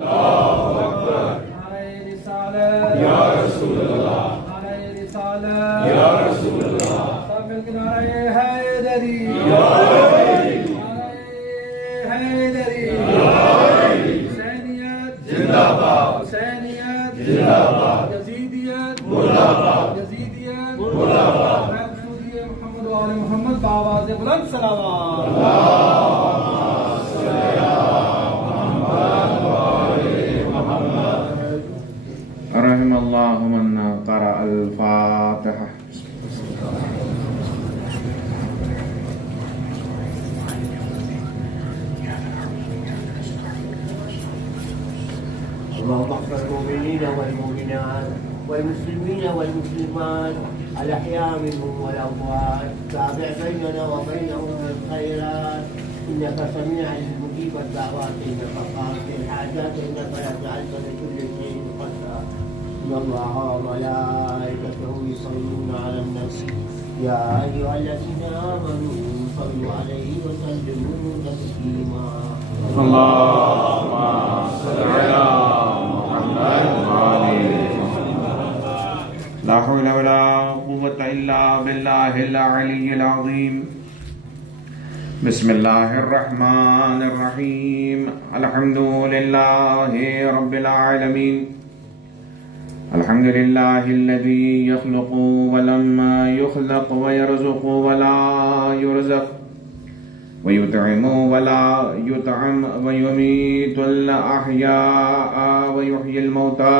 نعرہ رسالت یا رسول اللہ، نعرہ رسالت یا رسول اللہ، سب مل کے نعرہ حیدری یا نعرہ حیدری، حسینیت زندہ باد، حسینیت زندہ باد، یزیدیت مرد آباد، یزیدیت مرد آباد، محمد و آل محمد بآواز بلند صلوات۔ رحم اللہ من قرأ الفاتحہ۔ اللهم اغفر المؤمنين والمؤمنات والمسلمين والمسلمات الأحياء منهم والأموات، تابع بيننا وبينهم بالخيرات، إنك سميع مجيب الدعوات، إنك قاضي الحاجات، إنك لا جعلت لكل شيء قدرا. إن الله وملائكته يصلون على النبي يا أيها الذين آمنوا صلوا عليه وسلموا تسليما. اللهم صل على محمد وآل لا حول ولا قوة إلا بالله العلي العظيم. بسم الله الرحمن الرحيم. الحمد لله رب العالمين. الحمد لله الذي يخلق ولم يخلق ويرزق ولا يرزق ويطعم ولا يطعم ويميت الأحياء ويحيي الموتى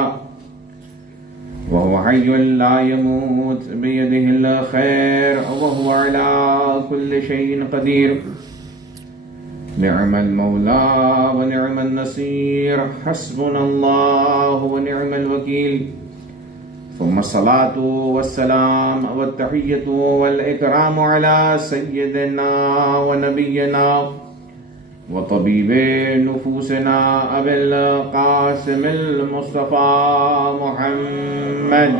وهو حي لا يموت بيده الخير وهو على كل شيء قدير. نعم المولى ونعم النصير، حسبنا الله ونعم الوكيل. ثم الصلاة والسلام والتحية والإكرام على سيدنا ونبينا وطبيب نفوسنا أبي القاسم المصطفى محمد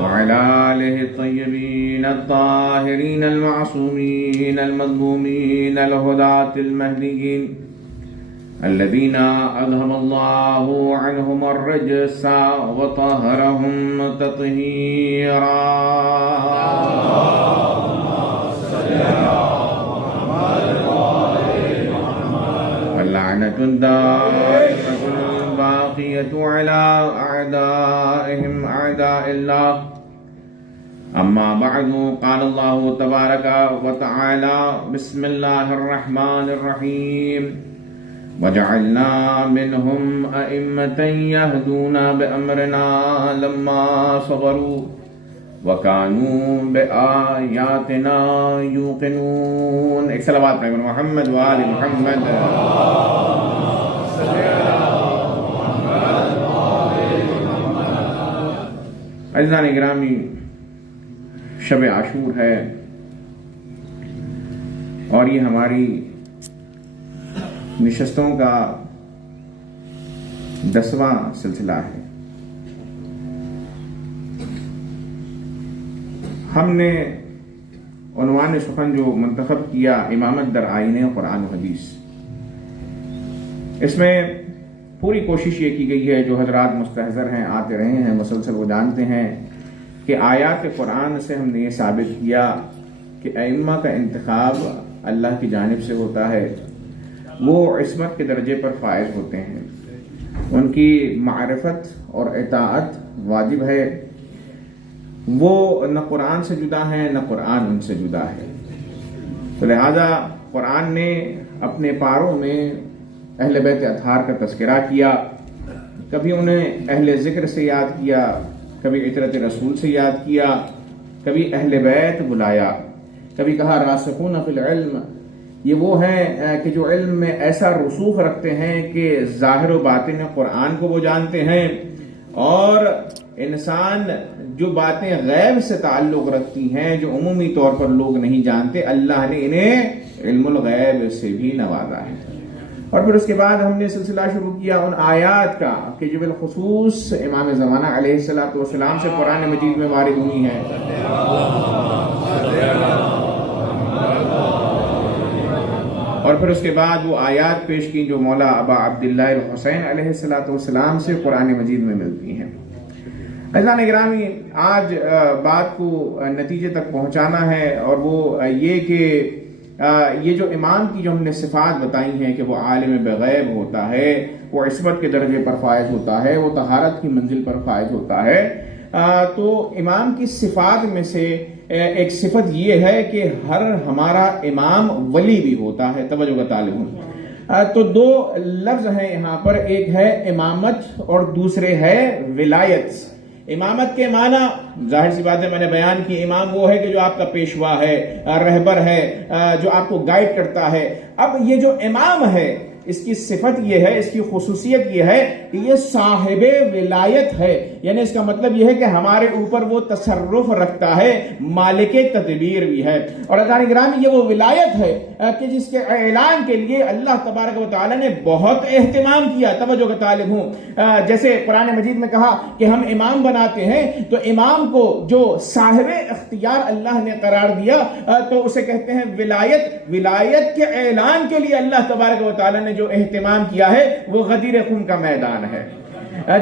وعلى آله الطيبين الطاهرين المعصومين المظلومين الهداة المهديين الذين أذهب الله عنهم الرجس وطهرهم تطهيرا. واللعنة الدائمة الباقية على أعدائهم أعداء الله. أما بعد، قال الله تبارك وتعالى: بسم الله الرحمن الرحيم. وجعلنا منهم أئمة يهدون بأمرنا لما صبروا وكانوا بآياتنا يوقنون. ایک صلوات پڑھیں محمد وآل محمد. عزیزان گرامی، شب عاشور ہے اور یہ ہماری نشستوں کا 10واں سلسلہ ہے. ہم نے عنوان سخن جو منتخب کیا، امامت در آئین قرآن و حدیث، اس میں پوری کوشش یہ کی گئی ہے، جو حضرات مستحضر ہیں، آتے رہے ہیں مسلسل، وہ جانتے ہیں کہ آیات قرآن سے ہم نے یہ ثابت کیا کہ ائمہ کا انتخاب اللہ کی جانب سے ہوتا ہے. وہ عصمت کے درجے پر فائز ہوتے ہیں، ان کی معرفت اور اطاعت واجب ہے. وہ نہ قرآن سے جدا ہیں نہ قرآن ان سے جدا ہے. تو لہذا قرآن نے اپنے پاروں میں اہل بیت اطہار کا تذکرہ کیا، کبھی انہیں اہل ذکر سے یاد کیا، کبھی عترت رسول سے یاد کیا، کبھی اہل بیت بلایا، کبھی کہا راسخون فی العلم. یہ وہ ہیں کہ جو علم میں ایسا رسوخ رکھتے ہیں کہ ظاہر و باطن قرآن کو وہ جانتے ہیں، اور انسان جو باتیں غیب سے تعلق رکھتی ہیں، جو عمومی طور پر لوگ نہیں جانتے، اللہ نے انہیں علم الغیب سے بھی نوازا ہے. اور پھر اس کے بعد ہم نے سلسلہ شروع کیا ان آیات کا کہ جو بالخصوص امام زمانہ علیہ السلام سے قرآن مجید میں وارد ہوئی ہیں. پھر اس کے بعد وہ آیات پیش کی جو مولا ابا عبداللہ الحسین علیہ السلام سے قرآن مجید میں ملتی ہیں۔ عزیزان گرامی، آج بات کو نتیجے تک پہنچانا ہے، اور وہ یہ کہ یہ جو امام کی جو ہم نے صفات بتائی ہیں کہ وہ عالم بغیب ہوتا ہے، وہ عصمت کے درجے پر فائز ہوتا ہے، وہ طہارت کی منزل پر فائز ہوتا ہے، تو امام کی صفات میں سے ایک صفت یہ ہے کہ ہر ہمارا امام ولی بھی ہوتا ہے۔ توجہ کا طالب ہوں۔ تو دو لفظ ہیں یہاں پر، ایک ہے امامت اور دوسرے ہے ولایت۔ امامت کے معنی ظاہر سی بات ہے، میں نے بیان کی، امام وہ ہے کہ جو آپ کا پیشوا ہے، رہبر ہے، جو آپ کو گائیڈ کرتا ہے۔ اب یہ جو امام ہے، اس کی صفت یہ ہے، اس کی خصوصیت یہ ہے کہ یہ صاحب ولایت ہے، یعنی اس کا مطلب یہ ہے کہ ہمارے اوپر وہ تصرف رکھتا ہے، مالک تدبیر بھی ہے۔ اور عزیزان گرامی، یہ وہ ولایت ہے کہ جس کے اعلان کے لیے اللہ تبارک و تعالی نے بہت اہتمام کیا۔ توجہ کا طالب ہوں۔ جیسے قرآن مجید میں کہا کہ ہم امام بناتے ہیں، تو امام کو جو صاحب اختیار اللہ نے قرار دیا تو اسے کہتے ہیں ولایت۔ ولایت کے اعلان کے لیے اللہ تبارک و تعالی نے جو اہتمام کیا ہے وہ غدیر خون کا میدان ہے،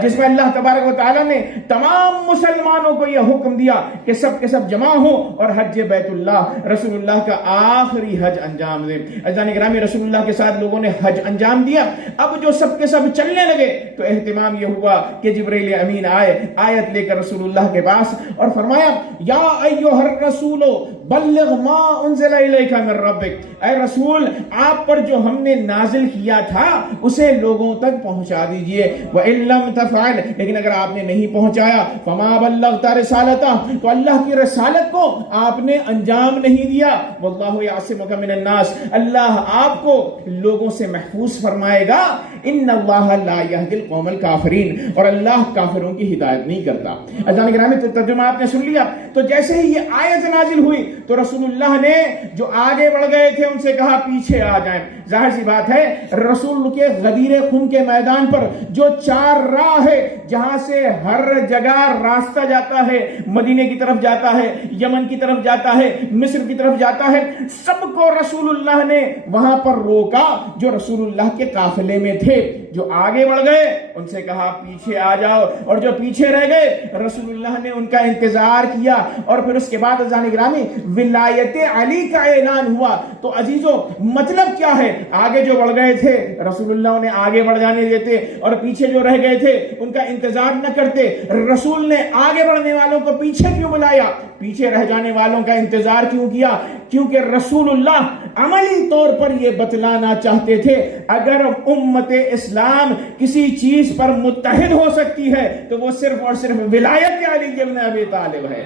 جس میں اللہ تبارک و تعالیٰ نے تمام مسلمانوں کو یہ حکم دیا کہ سب کے سب جمع ہو اور حج بیت اللہ، رسول اللہ کا آخری حج انجام دیں۔ عزیزان گرامی، رسول اللہ کے ساتھ لوگوں نے حج انجام دیا۔ اب جو سب کے سب چلنے لگے تو اہتمام یہ ہوا کہ جبرائیل امین آئے، آیت لے کر رسول اللہ کے پاس اور فرمایا یا ایھا الرسول بلغ ما انزل الیک من ربک، اے رسول آپ پر جو ہم نے نازل کیا تھا اسے لوگوں تک پہنچا دیجئے، وَإِن لَمْ تفعل، لیکن اگر آپ نے نہیں پہنچایا فما بلغت رسالتہ، تو اللہ کی رسالت کو آپ نے انجام نہیں دیا۔ واللہ یعصمک من الناس، اللہ آپ کو لوگوں سے محفوظ فرمائے گا۔ ان اللہ لا یہدی القوم الکافرین، اور اللہ کافروں کی ہدایت نہیں کرتا۔ عزیزان گرامی، ترجمہ آپ نے سن لیا۔ تو جیسے ہی یہ آیت نازل ہوئی تو رسول اللہ نے جو آگے بڑھ گئے تھے ان سے کہا پیچھے آ جائیں۔ ظاہر سی بات ہے، رسول کے غدیر خون کے میدان پر جو چار راہ ہے جہاں سے ہر جگہ راستہ جاتا ہے، مدینے کی طرف جاتا ہے، یمن کی طرف جاتا ہے، مصر کی طرف جاتا ہے، سب کو رسول اللہ نے وہاں پر روکا جو رسول اللہ کے قافلے میں تھے۔ جو آگے بڑھ گئے ان سے کہا پیچھے آ جاؤ، اور جو پیچھے رہ گئے رسول اللہ نے ان کا انتظار کیا۔ اور پھر اس کے بعد عزیزان گرامی ولایت علی کا اعلان ہوا۔ تو عزیزو، مطلب کیا ہے؟ آگے جو بڑھ گئے تھے رسول اللہ نے آگے بڑھ جانے دیتے، اور پیچھے جو رہ گئے تھے ان کا انتظار نہ کرتے۔ رسول نے آگے بڑھنے والوں کو پیچھے کیوں بلایا؟ پیچھے رہ جانے والوں کا انتظار کیوں کیا؟ کیونکہ رسول اللہ عملی طور پر یہ بتلانا چاہتے تھے اگر امت اسلام کسی چیز پر متحد ہو سکتی ہے تو وہ صرف اور صرف ولایت علی ابن ابی طالب ہے۔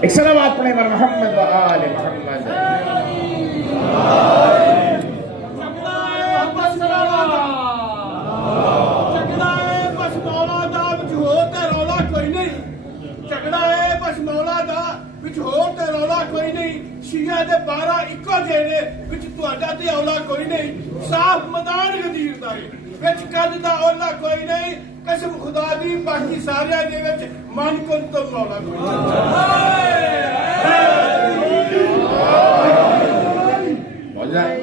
ایک صلوات پڑھیں بر محمد و آل محمد۔ کوئی نہیں، شیعہ دے 12 اکو جینے وچ تہاڈا تے اولا کوئی نہیں، صاف میدان غدیر دا وچ کد دا اولا کوئی نہیں، قسم خدا دی باقی سارے دے وچ من کن تو مولا کوئی نہیں۔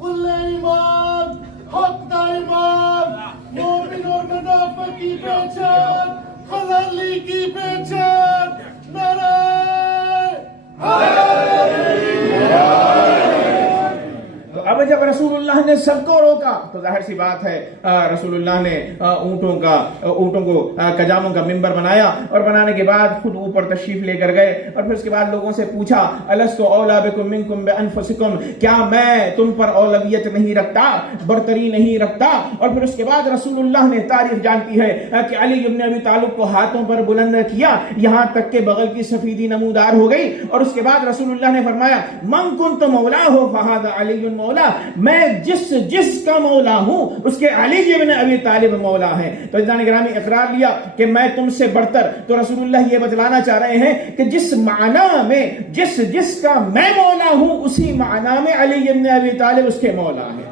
کل ایمان حق دا ایمان، مومن اور منافق کی پہچان، خلالی کی پہچان، اب جب رسول اللہ نے سب کو روکا تو ظاہر سی بات ہے رسول اللہ نے اونٹوں کو کجاموں کا منبر بنایا، اور بنانے کے بعد خود اوپر تشریف لے کر گئے، اور پھر اس کے بعد لوگوں سے پوچھا الست اولی بکم منکم بانفسکم، کیا میں تم پر اولویت نہیں رکھتا، برتری نہیں رکھتا؟ اور پھر اس کے بعد رسول اللہ نے تاریخ جانتی ہے کہ علی ابن ابی طالب کو ہاتھوں پر بلند کیا، یہاں تک کہ بغل کی سفیدی نمودار ہو گئی، اور اس کے بعد رسول اللہ نے فرمایا من کنت مولاه فهذا علی مولا، میں جس کا مولا ہوں اس کے علی ابن ابی طالب مولا ہے۔ تو عزیزان گرامی، اقرار لیا کہ میں تم سے بڑھتر، تو رسول اللہ یہ بتلانا چاہ رہے ہیں کہ جس معنی میں جس کا میں مولا ہوں اسی معنی میں علی ابن ابی طالب اس کے مولا ہے۔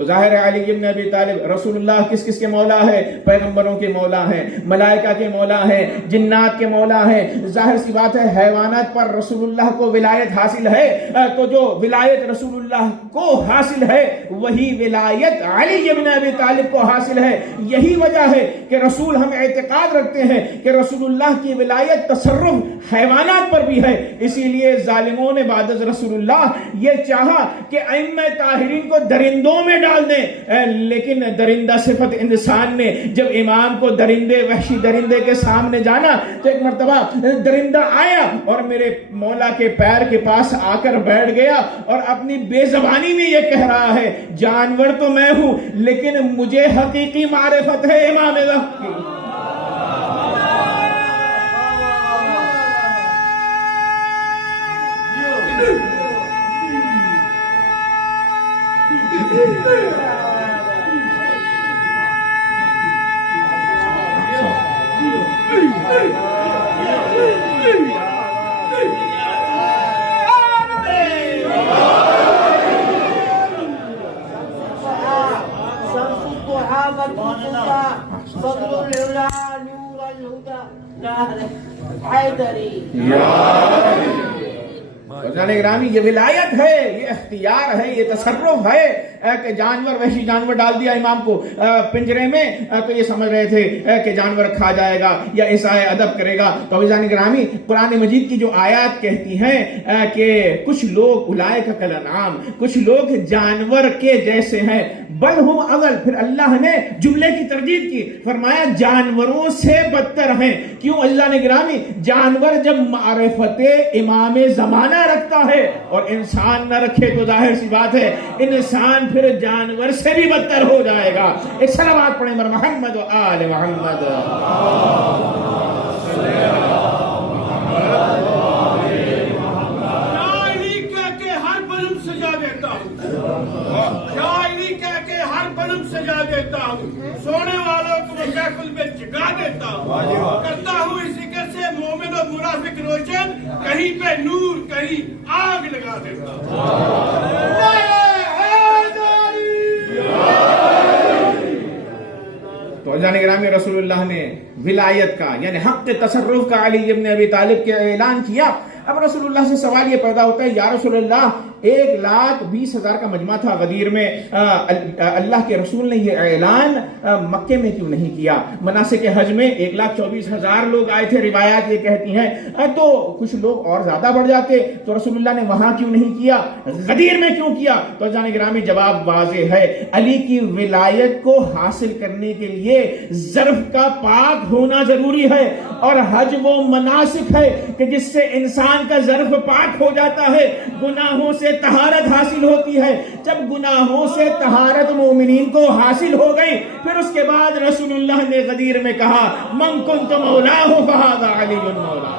تو ظاہر ہے علی ابن ابی طالب رسول اللہ کس کس کے مولا ہے؟ پیغمبروں کے مولا ہیں، ملائکہ کے مولا ہیں، جنات کے مولا ہیں۔ ظاہر سی بات ہے حیوانات پر رسول اللہ کو ولایت حاصل ہے، تو جو ولایت رسول اللہ کو حاصل ہے وہی ولایت علی ابن ابی طالب کو حاصل ہے۔ یہی وجہ ہے کہ رسول ہم اعتقاد رکھتے ہیں کہ رسول اللہ کی ولایت تصرف حیوانات پر بھی ہے۔ اسی لیے ظالموں نے بعد از رسول اللہ یہ چاہا کہ ائمہ طاہرین کو درندوں میں ڈال دیں، لیکن درندہ صفت انسان نے جب امام کو درندے، وحشی درندے کے سامنے جانا تو ایک مرتبہ درندہ آیا اور میرے مولا کے پیر کے پاس آ کر بیٹھ گیا اور اپنی بے زبانی میں یہ کہہ رہا ہے جانور تو میں ہوں لیکن مجھے حقیقی معرفت ہے امام وقت کی۔ گرامی یہ ولایت ہے، یہ اختیار ہے، یہ تصرف ہے کہ جانور، وحشی جانور ڈال دیا امام کو پنجرے میں تو یہ سمجھ رہے تھے کہ جانور کھا جائے گا یا ایسائے ادب کرے گا۔ تو عزیزان گرامی قرآن مجید کی جو آیات کہتی ہیں کہ کچھ لوگ اولئک کالانعام، کچھ لوگ جانور کے جیسے ہیں، بل ہم اضل، پھر اللہ نے جملے کی تردید کی، فرمایا جانوروں سے بدتر ہیں۔ کیوں عزیزان گرامی؟ جانور جب معرفت امام زمانہ رکھتا ہے اور انسان نہ رکھے تو ظاہر سی بات ہے انسان پھر جانور سے بھی بدتر ہو جائے گا۔ ایک صلوات پڑھیں بر محمد و آل محمد۔ شاعری کہہ کے ہر بلم سجا دیتا ہوں، شاعری کہہ کے ہر بلم سجا دیتا ہوں، سونے والوں کو محفل میں جگا دیتا ہوں، کرتا ہوں اس ذکر سے مومن اور منافق روشن، کہیں پہ نور کہیں آگ لگا دیتا ہوں۔ تو جان گرامی رسول اللہ نے ولایت کا یعنی حق تصرف کا علی ابن ابی طالب کے اعلان کیا۔ اب رسول اللہ سے سوال یہ پیدا ہوتا ہے یا رسول اللہ 1,20,000 کا مجمع تھا غدیر میں، اللہ کے رسول نے یہ اعلان مکے میں کیوں نہیں کیا؟ مناسک حج میں 1,24,000 لوگ آئے تھے، روایات یہ کہتی ہیں، تو کچھ لوگ اور زیادہ بڑھ جاتے، تو رسول اللہ نے وہاں کیوں نہیں کیا، غدیر میں کیوں کیا؟ تو جان گرامی جواب واضح ہے، علی کی ولایت کو حاصل کرنے کے لیے ظرف کا پاک ہونا ضروری ہے، اور حج وہ مناسک ہے کہ جس سے انسان کا ظرف پاک ہو جاتا ہے، گناہوں سے طہارت حاصل ہوتی ہے۔ جب گناہوں سے طہارت مومنین کو حاصل ہو گئی، پھر اس کے بعد رسول اللہ نے غدیر میں کہا من کنت مولاہ فہذا علی مولا۔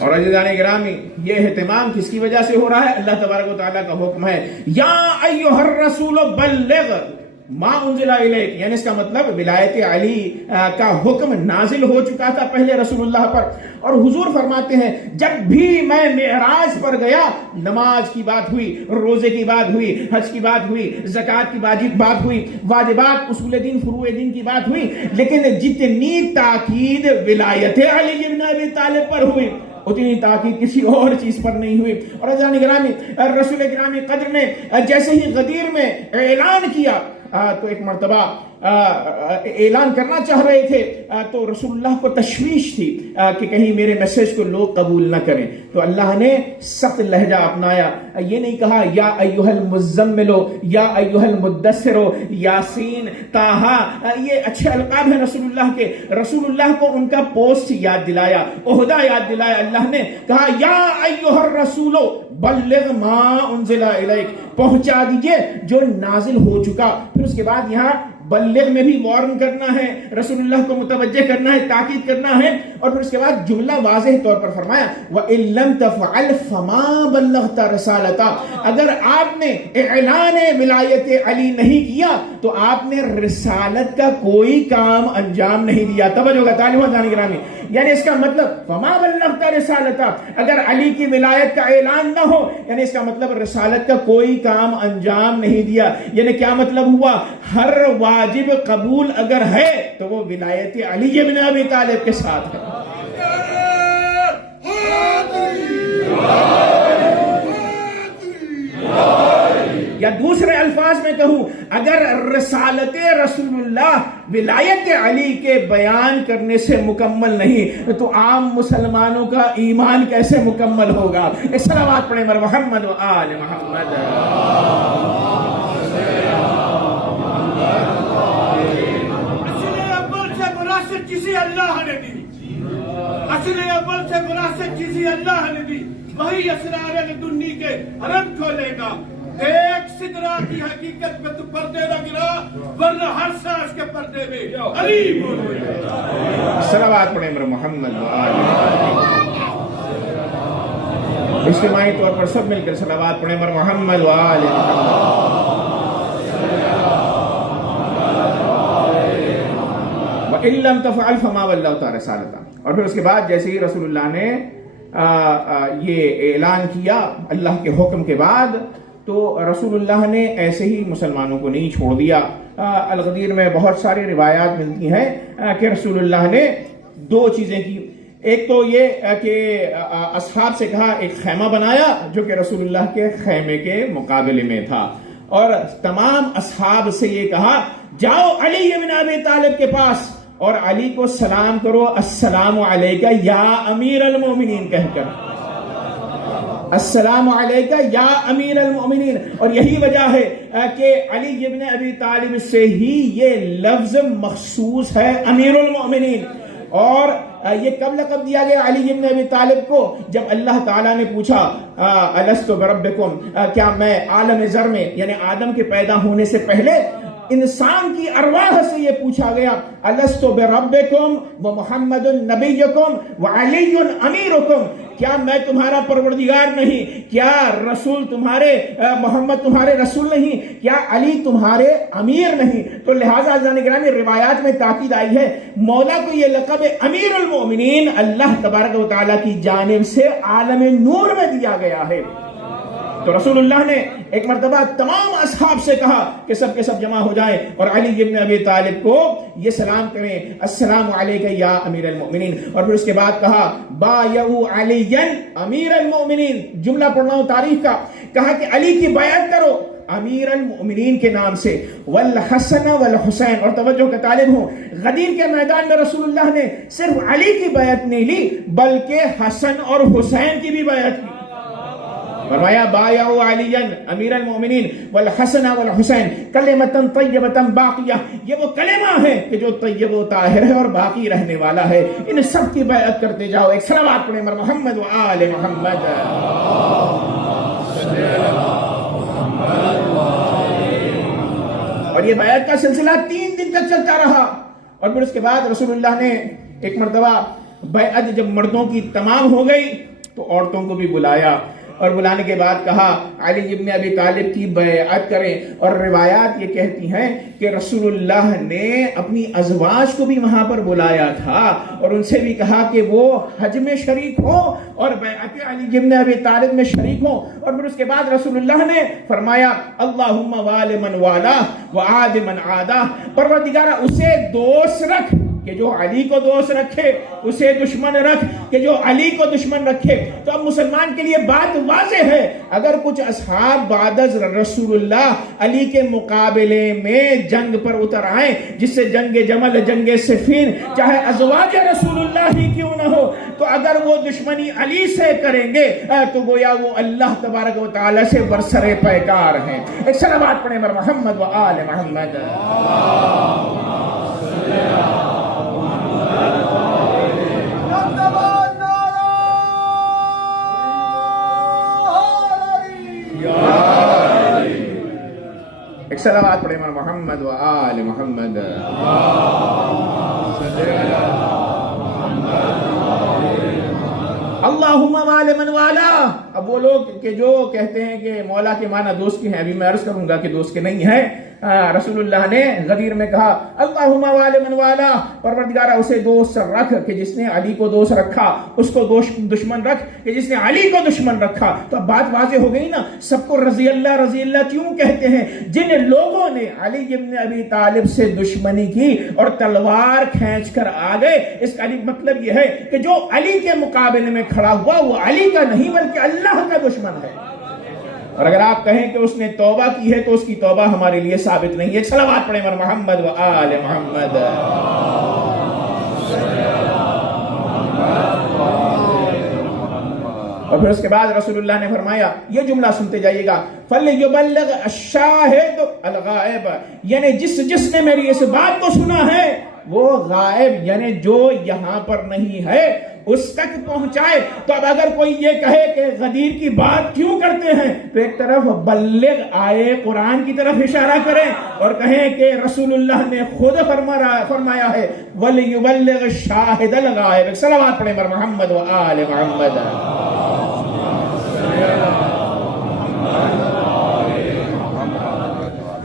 اور عزیزان گرامی یہ اہتمام کس کی وجہ سے ہو رہا ہے؟ اللہ تبارک و تعالیٰ کا حکم ہے یا ایھا الرسول بلغ ما انزل الیک، یعنی اس کا مطلب ولایت علی کا حکم نازل ہو چکا تھا پہلے رسول اللہ پر، اور حضور فرماتے ہیں جب بھی میں معراج پر گیا نماز کی بات ہوئی، روزے کی بات ہوئی، حج کی بات ہوئی، زکوٰۃ کی بات ہوئی، واجبات، اصول دین، فروع دین کی بات ہوئی، لیکن جتنی تاکید ولایت علی ابن ابی طالب پر ہوئی اتنی تاکید کسی اور چیز پر نہیں ہوئی۔ اور عزیزان گرامی رسول گرامی قدر نے جیسے ہی غدیر میں اعلان کیا تو ایک مرتبہ اعلان کرنا چاہ رہے تھے تو رسول اللہ کو تشویش تھی کہ کہیں میرے میسج کو لوگ قبول نہ کریں، تو اللہ نے سخت لہجہ اپنایا، یہ نہیں کہا یا ایھا المزمل یا ایھا المدثر یاسین طٰہٰ، یہ اچھے القاب ہیں رسول اللہ کے، رسول اللہ کو ان کا پوسٹ یاد دلایا، عہدہ یاد دلایا، اللہ نے کہا یا ایھا الرسول بلغ ما انزل الیک، پہنچا دیجئے جو نازل ہو چکا۔ پھر اس کے بعد یہاں بلغ میں بھی وارن کرنا ہے، رسول اللہ کو متوجہ کرنا ہے، تاکید کرنا ہے، اور پھر اس کے بعد جملہ واضح طور پر فرمایا وَإِن لَّمْ تَفْعَلْ فَمَا بَلَّغْتَ رِسَالَتَهُ، اگر آپ نے اعلان ولایت علی نہیں کیا تو آپ نے رسالت کا کوئی کام انجام نہیں دیا۔ توجہ کا طالب علم گرامی، یعنی اس کا مطلب فما بلغت رسالتہ، اگر علی کی ولایت کا اعلان نہ ہو یعنی اس کا مطلب رسالت کا کوئی کام انجام نہیں دیا۔ یعنی کیا مطلب ہوا؟ ہر واجب قبول اگر ہے تو وہ ولایت علی بن ابی طالب کے ساتھ ہے۔ یا دوسرے الفاظ میں کہوں، اگر رسالت رسول اللہ ولایت علی کے بیان کرنے سے مکمل نہیں تو عام مسلمانوں کا ایمان کیسے مکمل ہوگا؟ ایک صلوات پڑھیں بر محمد و آل محمد۔ اصل اول سے وراثت کسی اللہ نے دی، اصل اول سے وراثت کسی اللہ نے دی، وہی اسرار لدنی کے حرم کھولے گا۔ ایک سدرا کی حقیقت میں تو پردے نہ گرا، ورنہ ہر سانس کے پردے میں علی بولو۔ صلوات پڑھیں بر محمد و آل محمد۔ اجتماعی طور پر سب مل کر صلوات پڑھیں بر محمد و آل محمد۔ وَإِن لَّمْ تَفْعَلْ فَمَا بَلَّغْتَ رِسَالَتَهُ، اور پھر اس کے بعد جیسے ہی رسول اللہ نے یہ اعلان کیا اللہ کے حکم کے بعد، تو رسول اللہ نے ایسے ہی مسلمانوں کو نہیں چھوڑ دیا۔ الغدیر میں بہت ساری روایات ملتی ہیں کہ رسول اللہ نے دو چیزیں کی۔ ایک تو یہ کہ اصحاب سے کہا ایک خیمہ بنایا جو کہ رسول اللہ کے خیمے کے مقابلے میں تھا، اور تمام اصحاب سے یہ کہا جاؤ علی بن ابی طالب کے پاس اور علی کو سلام کرو، السلام علیکہ یا امیر المومنین کہہ کر، السلام علیکہ یا امیر المؤمنین۔ اور یہی وجہ ہے کہ علی ابن ابی طالب سے ہی یہ لفظ مخصوص ہے امیر المؤمنین۔ اور یہ کب لقب دیا گیا علی ابن ابی طالب کو؟ جب اللہ تعالیٰ نے پوچھا الستو بربکم، کیا میں عالم ذر میں یعنی آدم کے پیدا ہونے سے پہلے انسان کی ارواح سے یہ پوچھا گیا الستو بربکم ومحمد نبیکم وعلی امیرکم، کیا میں تمہارا پروردگار نہیں؟ کیا رسول تمہارے محمد تمہارے رسول نہیں؟ کیا علی تمہارے امیر نہیں؟ تو لہٰذا عزیزان گرامی روایات میں تاکید آئی ہے مولا کو یہ لقب امیر المؤمنین اللہ تبارک و تعالیٰ کی جانب سے عالم نور میں دیا گیا ہے۔ تو رسول اللہ نے ایک مرتبہ تمام اصحاب سے کہا کہ سب کے سب جمع ہو جائیں اور علی ابن ابی طالب کو یہ سلام کریں السلام علیکہ یا امیر المؤمنین، اور پھر اس کے بعد کہا بایعوا علیٰ امیر المؤمنین، جملہ پڑھنا ہوں تاریخ کا، کہا کہ علی کی بیعت کرو امیر المؤمنین کے نام سے، والحسن والحسین۔ اور توجہ کا طالب ہوں، غدیر کے میدان میں رسول اللہ نے صرف علی کی بیعت نہیں لی بلکہ حسن اور حسین کی بھی بیعت کی۔ فرمایا بایعوا علیًا امیر المؤمنین والحسن والحسین کلمۃ طیبۃ باقیہ، یہ وہ کلمہ ہے کہ جو طیب و طاہر ہے اور باقی رہنے والا ہے، ان سب کی بیعت کرتے جاؤ۔ ایک صلوات پڑھیں بر محمد و آل محمد۔ اور یہ بیعت کا سلسلہ 3 دن تک چلتا رہا، اور پھر اس کے بعد رسول اللہ نے ایک مرتبہ بیعت جب مردوں کی تمام ہو گئی تو عورتوں کو بھی بلایا، اور بلانے کے بعد کہا علی ابن ابی طالب کی بیعت کریں۔ اور روایات یہ کہتی ہیں کہ رسول اللہ نے اپنی ازواج کو بھی وہاں پر بلایا تھا اور ان سے بھی کہا کہ وہ حج میں شریک ہوں اور بیعت علی ابن ابی طالب میں شریک ہوں۔ اور پھر اس کے بعد رسول اللہ نے فرمایا اللہم وال من والہ وعاد من عادہ، پروردگارہ اسے دوست رکھ کہ جو علی کو دوست رکھے، اسے دشمن رکھ کہ جو علی کو دشمن رکھے۔ تو اب مسلمان کے لیے بات واضح ہے، اگر کچھ اصحاب بعد از رسول اللہ علی کے مقابلے میں جنگ پر اتر آئیں، جس سے جنگ جمل، جنگ صفین، چاہے ازواج رسول اللہ ہی کیوں نہ ہو، تو اگر وہ دشمنی علی سے کریں گے تو گویا وہ اللہ تبارک و تعالی سے برسر پیکار ہیں۔ ایک صلوات پڑھیں بر محمد و آل محمد۔ ایک صلوات پڑھیں بر محمد محمد وآل محمد. اللہم وآل من والا. اب وہ لوگ کہ جو کہتے ہیں کہ مولا کے معنی دوست کے ہیں، ابھی میں عرض کروں گا کہ دوست کے نہیں ہیں. رسول اللہ نے غدیر میں کہا اللہم وآل من والا، پروردگارہ اسے دوست رکھ کہ جس نے علی کو دوست رکھا، اس کو دشمن رکھ کہ جس نے علی کو دشمن رکھا. تو اب بات واضح ہو گئی نا، سب کو رضی اللہ کیوں کہتے ہیں؟ جن لوگوں نے علی ابن ابی طالب سے دشمنی کی اور تلوار کھینچ کر آ گئے، اس کا مطلب یہ ہے کہ جو علی کے مقابلے میں کھڑا ہوا وہ علی کا نہیں بلکہ اللہ کا دشمن ہے. اور اگر آپ کہیں کہ اس نے توبہ کی ہے تو اس کی توبہ ہمارے لیے ثابت نہیں ہے. صلوات پڑھیں بر محمد و آل محمد. اور پھر اس کے بعد رسول اللہ نے فرمایا، یہ جملہ سنتے جائیے گا، فَلْيُبَلِّغْ الشَّاهِدُ الْغَائِبَ، یعنی جس نے میری اس بات کو سنا ہے وہ غائب یعنی جو یہاں پر نہیں ہے اس تک پہنچائے. تو اب اگر کوئی یہ کہے کہ غدیر کی بات کیوں کرتے ہیں تو ایک طرف بلغ آئے قرآن کی طرف اشارہ کریں اور کہیں کہ رسول اللہ نے خود فرمایا ہے وَلْيُبَلِّغْ الشَّاهِدَ الْغَائِبَ. صلوات پڑھیں بر محمد و آل محمد.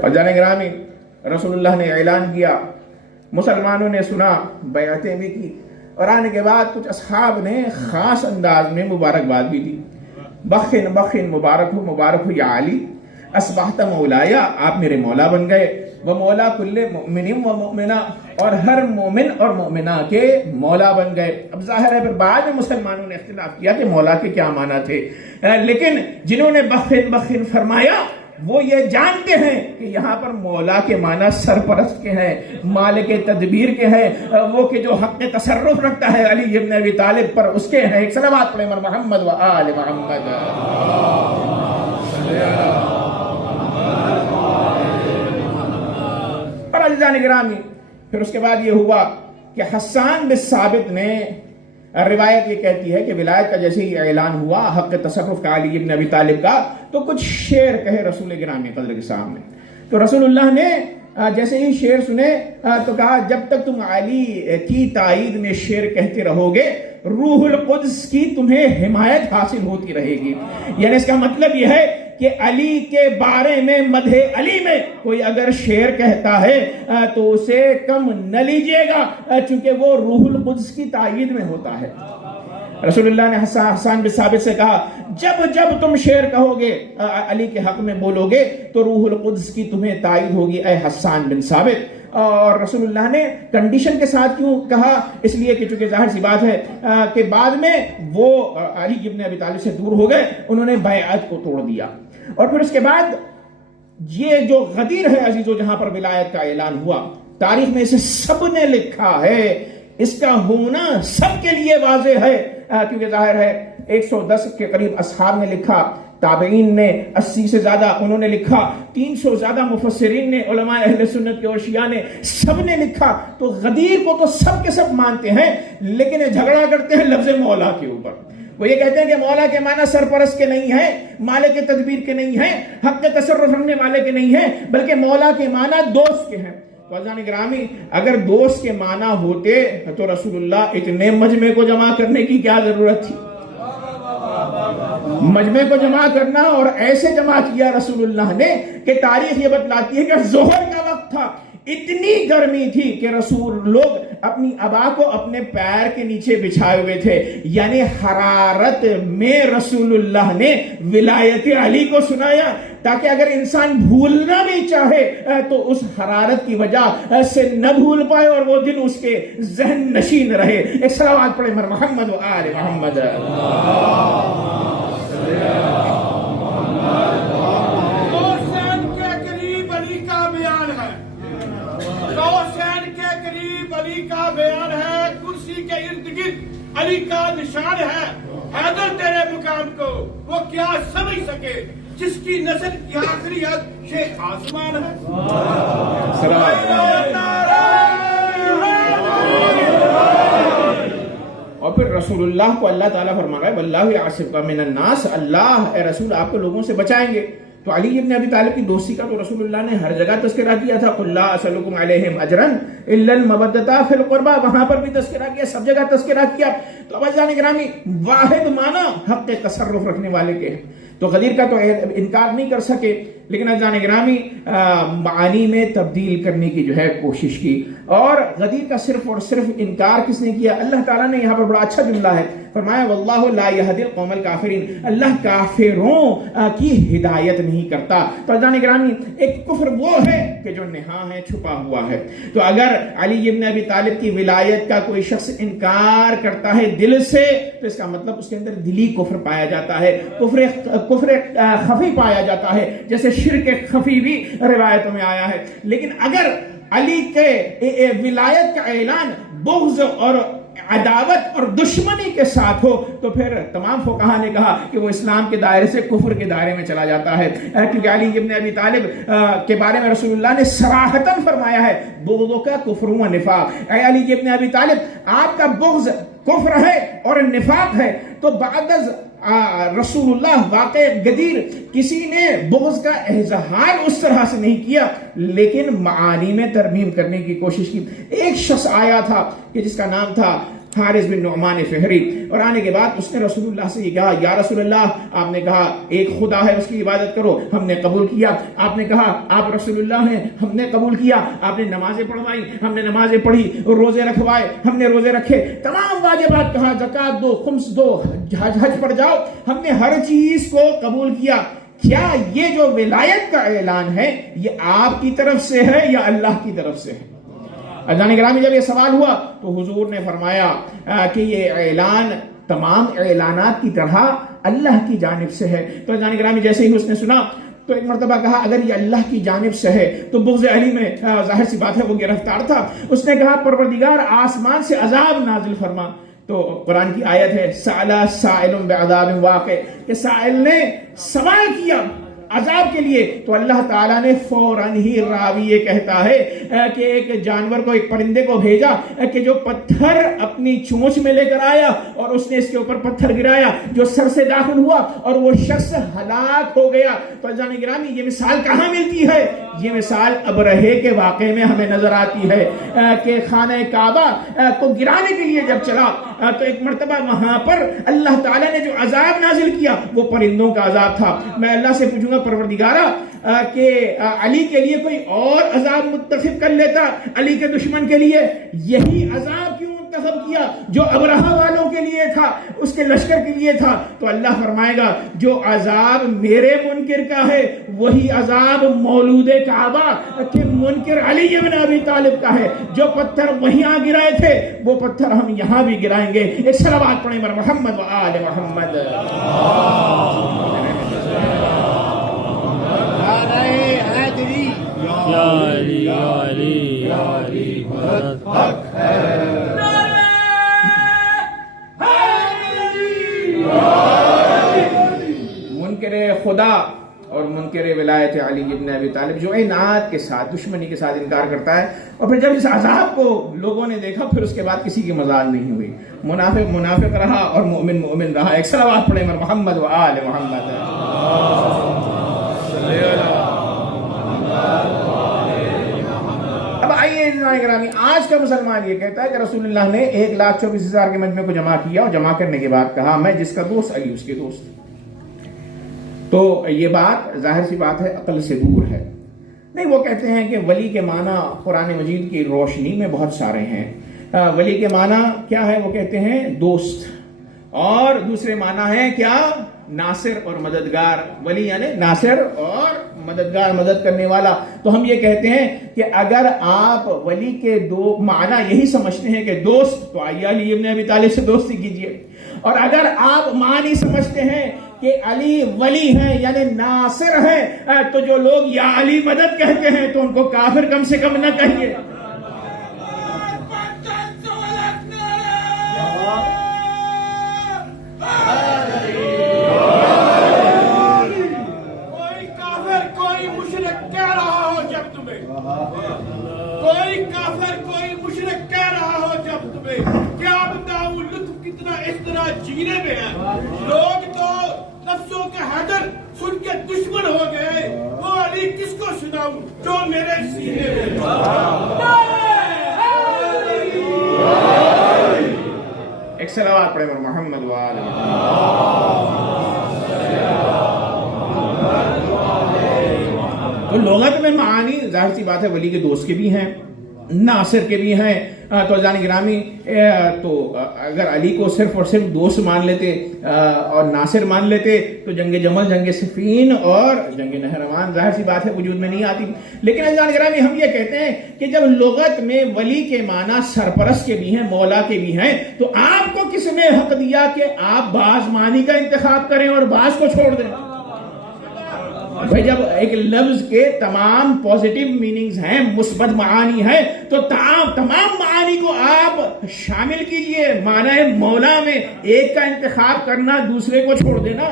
اور جانے گرامی، رسول اللہ نے اعلان کیا، مسلمانوں نے سنا، بیعتیں بھی کی، اور آنے کے بعد کچھ اصحاب نے خاص انداز میں مبارکباد بھی دی. بخن مبارک ہو یا علی، اصبحت مولایا، آپ میرے مولا بن گئے، وہ مولا کل مؤمن و مؤمنہ، اور ہر مومن اور مومنہ کے مولا بن گئے. اب ظاہر ہے پھر بعد میں مسلمانوں نے اختلاف کیا کہ مولا کے کیا معنی تھے، لیکن جنہوں نے بخن فرمایا وہ یہ جانتے ہیں کہ یہاں پر مولا کے معنی سرپرست کے ہیں، مالک تدبیر کے ہیں، وہ کہ جو حق تصرف رکھتا ہے علی ابن ابی طالب پر اس کے ہیں. ایک صلوات پڑھیں محمد و آل محمد. اور عزیزان گرامی، پھر اس کے بعد یہ ہوا کہ حسان بن ثابت نے، روایت یہ کہتی ہے کہ ولایت کا جیسے ہی اعلان ہوا حق تصرف کا علی ابن ابی طالب کا، تو کچھ شعر کہے رسول گرامی قدر کے سامنے. تو رسول اللہ نے جیسے ہی شعر سنے تو کہا جب تک تم علی کی تائید میں شعر کہتے رہو گے روح القدس کی تمہیں حمایت حاصل ہوتی رہے گی. یعنی اس کا مطلب یہ ہے کہ علی کے بارے میں مدح علی میں کوئی اگر شعر کہتا ہے تو اسے کم نہ لیجئے گا، چونکہ وہ روح القدس کی تائید میں ہوتا ہے. رسول اللہ نے حسان بن ثابت سے کہا جب تم شعر کہو گے علی کے حق میں بولو گے تو روح القدس کی تمہیں تائید ہوگی اے حسان بن ثابت. اور رسول اللہ نے کنڈیشن کے ساتھ کیوں کہا؟ اس لیے کہ چونکہ ظاہر سی بات ہے کہ بعد میں وہ علی ابن ابی طالب سے دور ہو گئے، انہوں نے بیعت کو توڑ دیا. اور پھر اس کے بعد یہ جو غدیر ہے عزیزو، جہاں پر ولایت کا اعلان ہوا، تاریخ میں اسے سب نے لکھا ہے، اس کا ہونا سب کے لیے واضح ہے، کیونکہ ظاہر ہے 110 کے قریب اصحاب نے لکھا، تابعین نے 80 سے زیادہ انہوں نے لکھا، 300 زیادہ مفسرین نے، علماء اہل سنت کے اور شیعہ نے، سب نے لکھا. تو غدیر کو تو سب کے سب مانتے ہیں، لیکن یہ جھگڑا کرتے ہیں لفظ مولا کے اوپر. وہ یہ کہتے ہیں کہ مولا کے معنی سرپرست کے نہیں ہیں، مالک تدبیر کے نہیں ہیں، حق تصرف رکھنے والے کے نہیں ہیں، بلکہ مولا کے معنی دوست کے ہیں. تو عزیزان گرامی، اگر دوست کے معنی ہوتے تو رسول اللہ اتنے مجمع کو جمع کرنے کی کیا ضرورت تھی؟ مجمع کو جمع کرنا، اور ایسے جمع کیا رسول اللہ نے کہ تاریخ یہ بتلاتی ہے کہ ظہر کا وقت تھا، اتنی گرمی تھی کہ رسول لوگ اپنی عبا کو اپنے پیر کے نیچے بچھائے ہوئے تھے. یعنی حرارت میں رسول اللہ نے ولایت علی کو سنایا تاکہ اگر انسان بھولنا بھی چاہے تو اس حرارت کی وجہ سے نہ بھول پائے اور وہ دن اس کے ذہن نشین رہے. ایک صلوات پڑھیں محمد و آل محمد. کا بیان ہے، کرسی کے ارد گرد علی کا نشان ہے. حیدر تیرے مقام کو وہ کیا سمجھ سکے جس کی نسل کی آخری حد شیخ آسمان ہے. اور پھر رسول اللہ کو اللہ تعالیٰ فرما رہا ہے واللہ یعصمک من الناس، اللہ اے رسول آپ کو لوگوں سے بچائیں گے. تو علی ابن ابی طالب کی دوستی کا تو رسول اللہ نے ہر جگہ تذکرہ کیا تھا، قل لا اسألکم علیہم اجرا الا المودۃ فی القربى، وہاں پر بھی تذکرہ کیا، سب جگہ تذکرہ کیا. تو عزیزان گرامی واحد معنی حق تصرف رکھنے والے کے ہیں. تو غدیر کا تو انکار نہیں کر سکے، لیکن عزیزان گرامی معانی میں تبدیل کرنے کی جو ہے کوشش کی. اور غدیر کا صرف اور صرف انکار کس نے کیا؟ اللہ تعالیٰ نے یہاں پر بڑا اچھا جملہ ہے فرمایا واللہ لا یہدی القوم الکافرین، اللہ کافروں کی ہدایت نہیں کرتا. تو عزیزان گرامی ایک کفر وہ ہے کہ جو نہاں ہے، چھپا ہوا ہے. تو اگر علی ابن ابی طالب کی ولایت کا کوئی شخص انکار کرتا ہے دل سے، تو اس کا مطلب اس کے اندر دلی کفر پایا جاتا ہے، کفر خفی پایا جاتا ہے، جیسے شرک خفی بھی روایتوں میں آیا ہے. لیکن اگر علی کے ولایت کا اعلان بغض اور عداوت اور دشمنی کے ساتھ ہو تو پھر تمام فقہا نے کہا کہ وہ اسلام کے دائرے سے کفر کے دائرے میں چلا جاتا ہے. کیونکہ علی ابن ابی طالب کے بارے میں رسول اللہ نے صراحتاً فرمایا ہے بغض کا کفر و نفاق. اے علی ابن ابی طالب آپ کا بغض کفر ہے اور نفاق ہے. تو بعد از رسول اللہ واقع غدیر کسی نے بغض کا اظہار اس طرح سے نہیں کیا، لیکن معانی میں ترمیم کرنے کی کوشش کی. ایک شخص آیا تھا کہ جس کا نام تھا حارث بن نعمان فہری، اور آنے کے بعد اس نے رسول اللہ سے یہ کہا یا رسول اللہ، آپ نے کہا ایک خدا ہے اس کی عبادت کرو، ہم نے قبول کیا. آپ نے کہا آپ رسول اللہ ہیں، ہم نے قبول کیا. آپ نے نمازیں پڑھوائی، ہم نے نمازیں پڑھی. روزے رکھوائے، ہم نے روزے رکھے. تمام واجبات کہا زکات دو، خمس دو، حج پر جاؤ، ہم نے ہر چیز کو قبول کیا. کیا یہ جو ولایت کا اعلان ہے یہ آپ کی طرف سے ہے یا اللہ کی طرف سے ہے؟ عزیزان گرامی جب یہ سوال ہوا تو حضور نے فرمایا کہ یہ اعلان تمام اعلانات کی طرح اللہ کی جانب سے ہے. تو عزیزان گرامی جیسے ہی اس نے سنا تو ایک مرتبہ کہا اگر یہ اللہ کی جانب سے ہے تو بغض علی میں ظاہر سی بات ہے وہ گرفتار تھا. اس نے کہا پروردگار آسمان سے عذاب نازل فرما. تو قرآن کی آیت ہے سأل سائل بعذاب واقع، کہ سائل نے سوال کیا عذاب کے لیے. تو اللہ تعالیٰ نے فوراً ہی راوی یہ کہتا ہے کہ ایک جانور کو، ایک پرندے کو بھیجا کہ جو پتھر اپنی چونچ میں لے کر آیا اور اس نے اس کے اوپر پتھر گرایا جو سر سے داخل ہوا اور وہ شخص ہلاک ہو گیا. تو عزیزان گرامی یہ مثال کہاں ملتی ہے؟ یہ مثال ابرہے کے واقعے میں ہمیں نظر آتی ہے کہ خانہ کعبہ کو گرانے کے لیے جب چلا تو ایک مرتبہ وہاں پر اللہ تعالیٰ نے جو عذاب نازل کیا وہ پرندوں کا عذاب تھا. میں اللہ سے پوچھوں گا پروردگارا کہ علی کے لیے کوئی اور عذاب منتخب کر لیتا، علی کے دشمن کے لیے یہی عذاب کیوں منتخب کیا جو ابرہہ والوں کے لیے تھا، اس کے لشکر کے لیے تھا؟ تو اللہ فرمائے گا جو عذاب میرے منکر کا ہے وہی عذاب مولود کعبہ کے منکر علی ابن ابی طالب کا ہے. جو پتھر وہاں گرائے تھے وہ پتھر ہم یہاں بھی گرائیں گے. ایک صلوات پڑھیں بر محمد و آل محمد. منکر خدا اور منکر ولایت علی ابن ابی طالب جو عناد کے ساتھ، دشمنی کے ساتھ انکار کرتا ہے، اور پھر جب اس عذاب کو لوگوں نے دیکھا پھر اس کے بعد کسی کی مزاج نہیں ہوئی. منافق منافق رہا اور مومن مومن رہا. ایک صلوات پڑھیں بر محمد و آل محمد. اب آئیے گرامی، آج کا مسلمان یہ کہتا ہے کہ رسول اللہ نے 1,24,000 کے مجمع کو جمع کیا اور جمع کرنے کے بعد کہا میں جس کا دوست علی اس کے دوست. تو یہ بات ظاہر سی بات ہے عقل سے دور ہے. نہیں، وہ کہتے ہیں کہ ولی کے معنی قرآن مجید کی روشنی میں بہت سارے ہیں. ولی کے معنی کیا ہے؟ وہ کہتے ہیں دوست، اور دوسرے معنی ہے کیا؟ ناصر اور مددگار. ولی یعنی ناصر اور مددگار، مدد کرنے والا. تو ہم یہ کہتے ہیں کہ اگر آپ ولی کے دو معنی یہی سمجھتے ہیں کہ دوست، تو آئیے علی ابن ابی طالب سے دوستی کیجیے. اور اگر آپ معنی سمجھتے ہیں کہ علی ولی ہیں یعنی ناصر ہیں، تو جو لوگ یا علی مدد کہتے ہیں تو ان کو کافر کم سے کم نہ کہیے. کوئی کافر کوئی مشرک کہہ رہا ہو جب تمہیں، کیا بتاؤں لطف کتنا اس طرح جینے میں ہے. لوگ تو نفسوں کے حیدر سن کے دشمن ہو گئے، وہ علی کس کو سناؤں جو میرے سینے میں ایک صلوات پڑھیں محمد وآل تو لغت میں معانی ظاہر سی بات ہے ولی کے دوست کے بھی ہیں، ناصر کے بھی ہیں۔ تو جان گرامی تو اگر علی کو صرف اور صرف دوست مان لیتے اور ناصر مان لیتے تو جنگ جمل، جنگ صفین اور جنگ نہروان ظاہر سی بات ہے وجود میں نہیں آتی۔ لیکن جان گرامی ہم یہ کہتے ہیں کہ جب لغت میں ولی کے معنی سرپرست کے بھی ہیں، مولا کے بھی ہیں، تو آپ کو کس نے حق دیا کہ آپ بعض معنی کا انتخاب کریں اور بعض کو چھوڑ دیں؟ بھائی جب ایک لفظ کے تمام پوزیٹیو میننگز ہیں، مثبت معانی ہیں، تو تمام معانی کو آپ شامل کیجئے۔ معنی مولا میں ایک کا انتخاب کرنا، دوسرے کو چھوڑ دینا،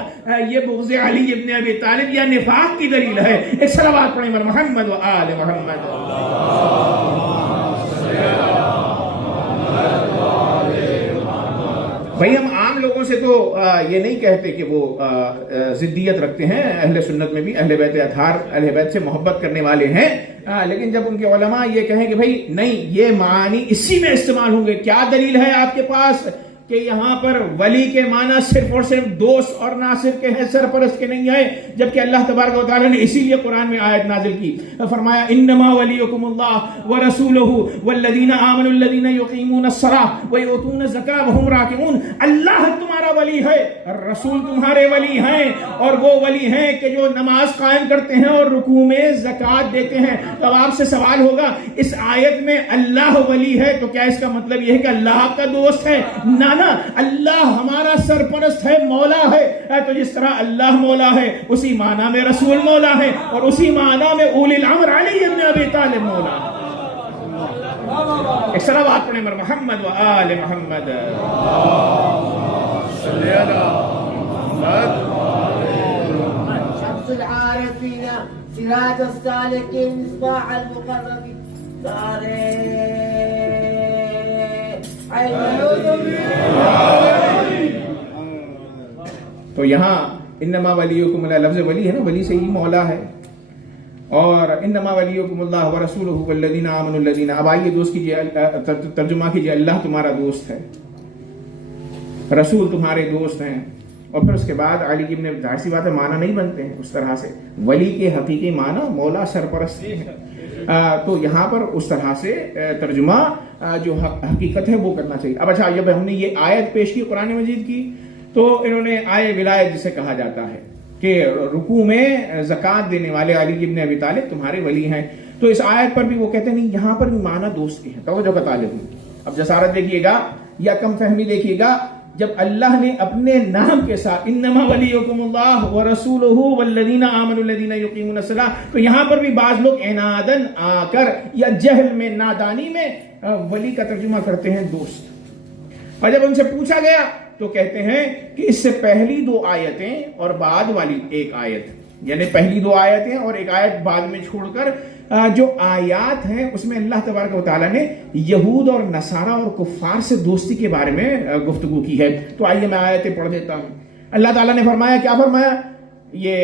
یہ بغض علی ابن ابی طالب یا نفاق کی دلیل ہے۔ ایک صلوات پڑھیں محمد و آل محمد۔ بھائی ہم عام لوگوں سے تو یہ نہیں کہتے کہ وہ ضدیت رکھتے ہیں، اہل سنت میں بھی اہل بیت اطہار، اہل بیت سے محبت کرنے والے ہیں، لیکن جب ان کے علماء یہ کہیں کہ بھائی نہیں یہ معانی اسی میں استعمال ہوں گے، کیا دلیل ہے آپ کے پاس کہ یہاں پر ولی کے معنی صرف اور صرف دوست اور ناصر کے ہیں، سرپرست کے نہیں ہیں؟ جبکہ اللہ تبارک و تعالیٰ نے اسی لیے قرآن میں آیت نازل کی، فرمایا انما ولیکم اللہ ورسولہ والذین آمنوا الذین یقیمون الصلاۃ ویؤتون الزکاۃ وہم راکعون۔ اللہ تمہارا ولی ہے، رسول تمہارے ولی ہیں، اور وہ ولی ہیں کہ جو نماز قائم کرتے ہیں اور رکوع میں زکوٰۃ دیتے ہیں۔ تو اب آپ سے سوال ہوگا اس آیت میں اللہ ولی ہے تو کیا اس کا مطلب یہ ہے کہ اللہ آپ کا دوست ہے؟ نہ، اللہ ہمارا سرپرست ہے، مولا ہے۔ تو جس طرح اللہ مولا ہے اسی معنی میں رسول مولا ہے، اور اسی معنی میں اولی الامر علی ابن ابی طالب مولا ہے۔ ایک صلوات پڑھیں محمد و آل محمد۔ شمس العارفین سراج السالکین مصباح المقربین تو یہاں انما ولیکم اللہ، لفظ ولی ہے نا، ولی سے ہی مولا ہے، اور انما ولیکم اللہ ورسولہ والذین آمنوا الذین۔ اب آئیے دوست کیجئے، ترجمہ کیجئے، اللہ تمہارا دوست ہے، رسول تمہارے دوست ہیں، اور پھر اس کے بعد علی ابن، ظاہر سی بات ہے معنی نہیں بنتے ہیں اس طرح سے، ولی کے حقیقی معنی مولا سرپرست ہے۔ تو یہاں پر اس طرح سے ترجمہ جو حقیقت ہے وہ کرنا چاہیے۔ اب اچھا جب ہم نے یہ آیت پیش کی قرآن مجید کی تو انہوں نے آئے ولایت جسے کہا جاتا ہے کہ رکوع میں زکوٰۃ دینے والے علی ابن ابی طالب تمہارے ولی ہیں، تو اس آیت پر بھی وہ کہتے ہیں نہیں یہاں پر بھی معنی دوست کے ہیں، توجہ کا طالب ہوں۔ اب جسارت دیکھیے گا یا کم فہمی دیکھیے گا، جب اللہ نے اپنے نام کے ساتھ انما ولیکم اللہ ورسولہ والذین آمنوا الذین یقیمون الصلاۃ، تو یہاں پر بھی بعض لوگ عنادن آ کر یا جہل میں، نادانی میں ولی کا ترجمہ کرتے ہیں دوست، اور جب ان سے پوچھا گیا تو کہتے ہیں کہ اس سے پہلی 2 آیتیں اور بعد والی ایک آیت، یعنی پہلی 2 آیتیں اور ایک آیت بعد میں چھوڑ کر جو آیات ہیں اس میں اللہ تبارک و تعالیٰ نے یہود اور نصارہ اور کفار سے دوستی کے بارے میں گفتگو کی ہے۔ تو آئیے میں آیتیں پڑھ دیتا ہوں۔ اللہ تعالیٰ نے فرمایا، کیا فرمایا؟ یہ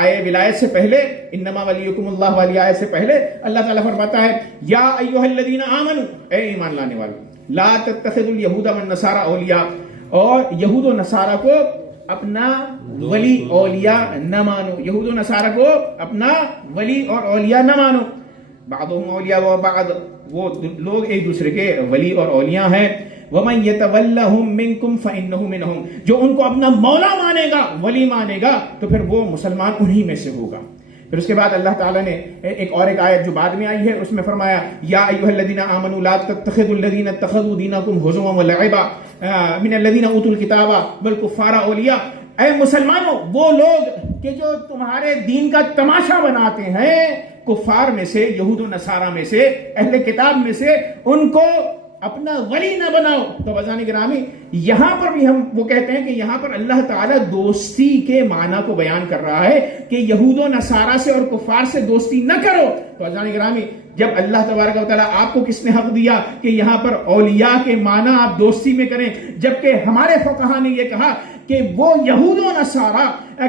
آئے ولایت سے پہلے، انما ولیکم اللہ والی آیت سے پہلے اللہ تعالیٰ فرماتا ہے یا ایھا الذین آمنوا، اے ایمان لانے والو، لا تتخذوا اليہود والنصارى اولیاء، اور یہود و نصارہ کو اپنا ولی اولیاء نہ مانو، یہود و نصارہ کو اپنا ولی اور اولیاء نہ مانو، بعضهم اولیاء و بعض، وہ لوگ ایک دوسرے کے ولی اور اولیاء ہیں، وَمَن يَتَوَلَّهُم مِّنكُمْ فَإِنَّهُ مِنْهُمْ، جو ان کو اپنا مولا مانے گا، ولی مانے گا، تو پھر وہ مسلمان انہی میں سے ہوگا۔ پھر اس کے بعد اللہ تعالیٰ نے ایک آیت جو بعد میں آئی ہے اس میں فرمایا یا ایھا الذین آمنوا لا تتخذوا الذین اتخذوا دینکم ہزوا ولعبا من الذین اوتوا الکتاب والکفار اولیاء، اے مسلمانوں وہ لوگ کہ جو تمہارے دین کا تماشا بناتے ہیں کفار میں سے، یہود و نصارہ میں سے، اہل کتاب میں سے، ان کو اپنا ولی نہ بناؤ۔ تو بزرگان گرامی یہاں پر بھی ہم وہ کہتے ہیں کہ یہاں پر اللہ تعالیٰ دوستی کے معنی کو بیان کر رہا ہے کہ یہود و نصارہ سے اور کفار سے دوستی نہ کرو۔ تو بزرگان گرامی جب اللہ تبارک و تعالیٰ آپ کو کس نے حق دیا کہ یہاں پر اولیاء کے معنی آپ دوستی میں کریں، جبکہ ہمارے فقہا نے یہ کہا کہ وہ یہود و نصارہ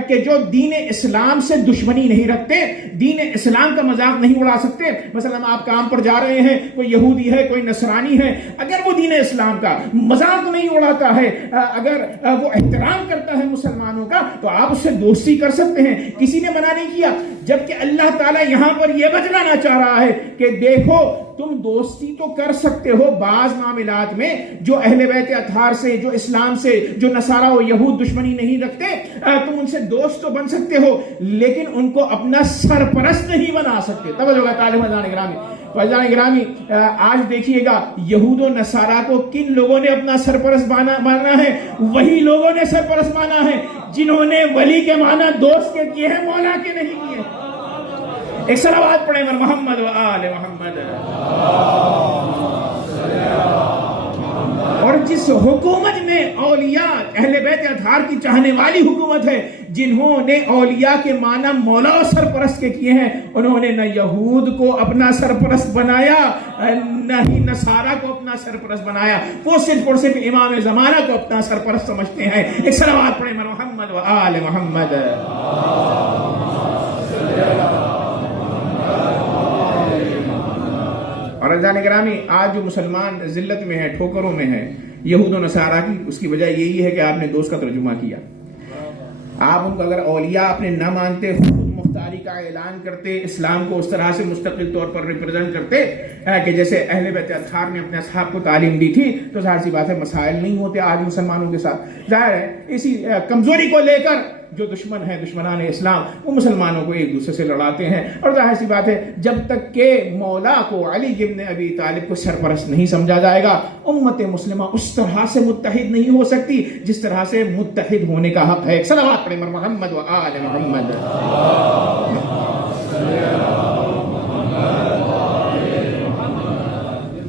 کہ جو دین اسلام سے دشمنی نہیں رکھتے، دین اسلام کا مذاق نہیں اڑا سکتے. مثلا آپ کام پر جا رہے ہیں، کوئی یہودی ہے، کوئی نصرانی ہے، اگر وہ دین اسلام کا مذاق نہیں اڑاتا ہے، اگر وہ احترام کرتا ہے مسلمانوں کا، تو آپ اس سے دوستی کر سکتے ہیں، کسی نے منع نہیں کیا. جبکہ اللہ تعالیٰ یہاں پر یہ بتلانا چاہ رہا ہے کہ دیکھو تم دوستی تو کر سکتے ہو بعض معاملات میں، جو اہل بیت اطہار سے، جو اسلام سے، جو نصارہ و یہود دشمنی نہیں رکھتے، تم ان سے دوست تو بن سکتے ہو، لیکن ان کو اپنا سرپرست نہیں بنا سکتے. توجہ طالب عزیزان گرامی، فضان گرامی، آج دیکھیے گا یہود و نصارہ کو کن لوگوں نے اپنا سرپرست مانا ہے؟ وہی لوگوں نے سرپرست مانا ہے جنہوں نے ولی کے معنی دوست کے کیے ہیں، مولا کے نہیں کیے. ایک صلوات پڑھیں محمد و آل محمد. اور جس حکومت میں اولیاء اہل بیت اطہار کی چاہنے والی حکومت ہے، جنہوں نے اولیاء کے معنی مولا و سرپرست کے کیے ہیں، انہوں نے نہ یہود کو اپنا سرپرست بنایا، نہ ہی نصارہ کو اپنا سرپرست بنایا. وہ صرف اور صرف امام زمانہ کو اپنا سرپرست سمجھتے ہیں. ایک صلوات پڑھیں محمد و آل محمد. اور عزیزان گرامی، آج جو مسلمان ذلت میں ہے، ٹھوکروں میں ہے یہود و نصارہ کی، اس کی وجہ یہی ہے کہ آپ نے دوست کا ترجمہ کیا. آپ ان کو اگر اولیاء اپنے نہ مانتے، خود مختاری کا اعلان کرتے، اسلام کو اس طرح سے مستقل طور پر ریپرزینٹ کرتے کہ جیسے اہل بیت اطہار نے اپنے اصحاب کو تعلیم دی تھی، تو ظاہر سی بات ہے مسائل نہیں ہوتے آج مسلمانوں کے ساتھ. ظاہر ہے اسی کمزوری کو لے کر جو دشمن ہیں، دشمنان اسلام، وہ مسلمانوں کو ایک دوسرے سے لڑاتے ہیں. اور ظاہر سی بات ہے جب تک کہ مولا کو، علی ابن ابی طالب کو سرپرست نہیں سمجھا جائے گا، امت مسلمہ اس طرح سے متحد نہیں ہو سکتی جس طرح سے متحد ہونے کا حق ہے. صلوات پڑھیں محمد و آل محمد.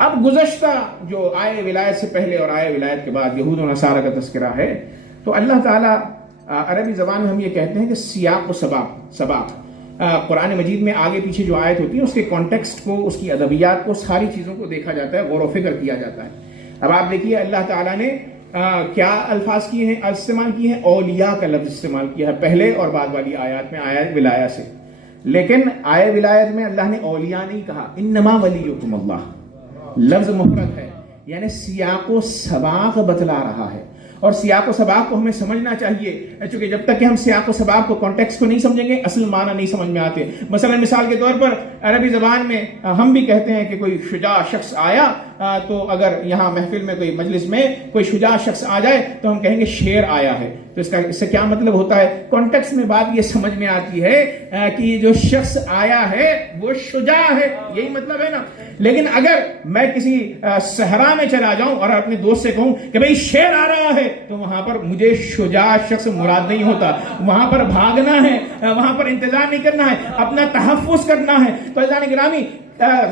اب گزشتہ جو آئے ولایت سے پہلے اور آئے ولایت کے بعد یہود و نصارہ کا تذکرہ ہے، تو اللہ تعالیٰ عربی زبان میں ہم یہ کہتے ہیں کہ سیاق و سباق. قرآن مجید میں آگے پیچھے جو آیت ہوتی ہے اس کے کانٹیکسٹ کو، اس کی ادبیات کو، ساری چیزوں کو دیکھا جاتا ہے، غور و فکر کیا جاتا ہے. اب آپ دیکھیے اللہ تعالیٰ نے کیا الفاظ کیے ہیں، استعمال کیے ہیں؟ اولیاء کا لفظ استعمال کیا ہے پہلے اور بعد والی آیات میں آیا ولایت سے. لیکن آئے ولایت میں اللہ نے اولیاء نہیں کہا، انما ولیکم اللہ. لفظ مفرد ہے، یعنی سیاق و سباق بتلا رہا ہے. اور سیاق و سباق کو ہمیں سمجھنا چاہیے، چونکہ جب تک کہ ہم سیاق و سباق کو، کانٹیکسٹ کو نہیں سمجھیں گے، اصل معنی نہیں سمجھ میں آتے. مثلا مثال کے طور پر عربی زبان میں ہم بھی کہتے ہیں کہ کوئی شجاع شخص آیا، تو اگر یہاں محفل میں کوئی مجلس میں کوئی شجاع شخص آ جائے تو ہم کہیں گے شیر آیا ہے. تو اس سے کیا مطلب ہوتا ہے؟ کانٹیکسٹ میں بات یہ سمجھ میں آتی ہے کہ جو شخص آیا ہے وہ شجاع ہے، یہی مطلب ہے نا. لیکن اگر میں کسی صحرا میں چلا جاؤں اور اپنے دوست سے کہوں کہ بھئی شیر آ رہا ہے، تو وہاں پر مجھے شجاع شخص مراد نہیں ہوتا. وہاں پر بھاگنا ہے، وہاں پر انتظار نہیں کرنا ہے، اپنا تحفظ کرنا ہے. تو عزیزان گرامی،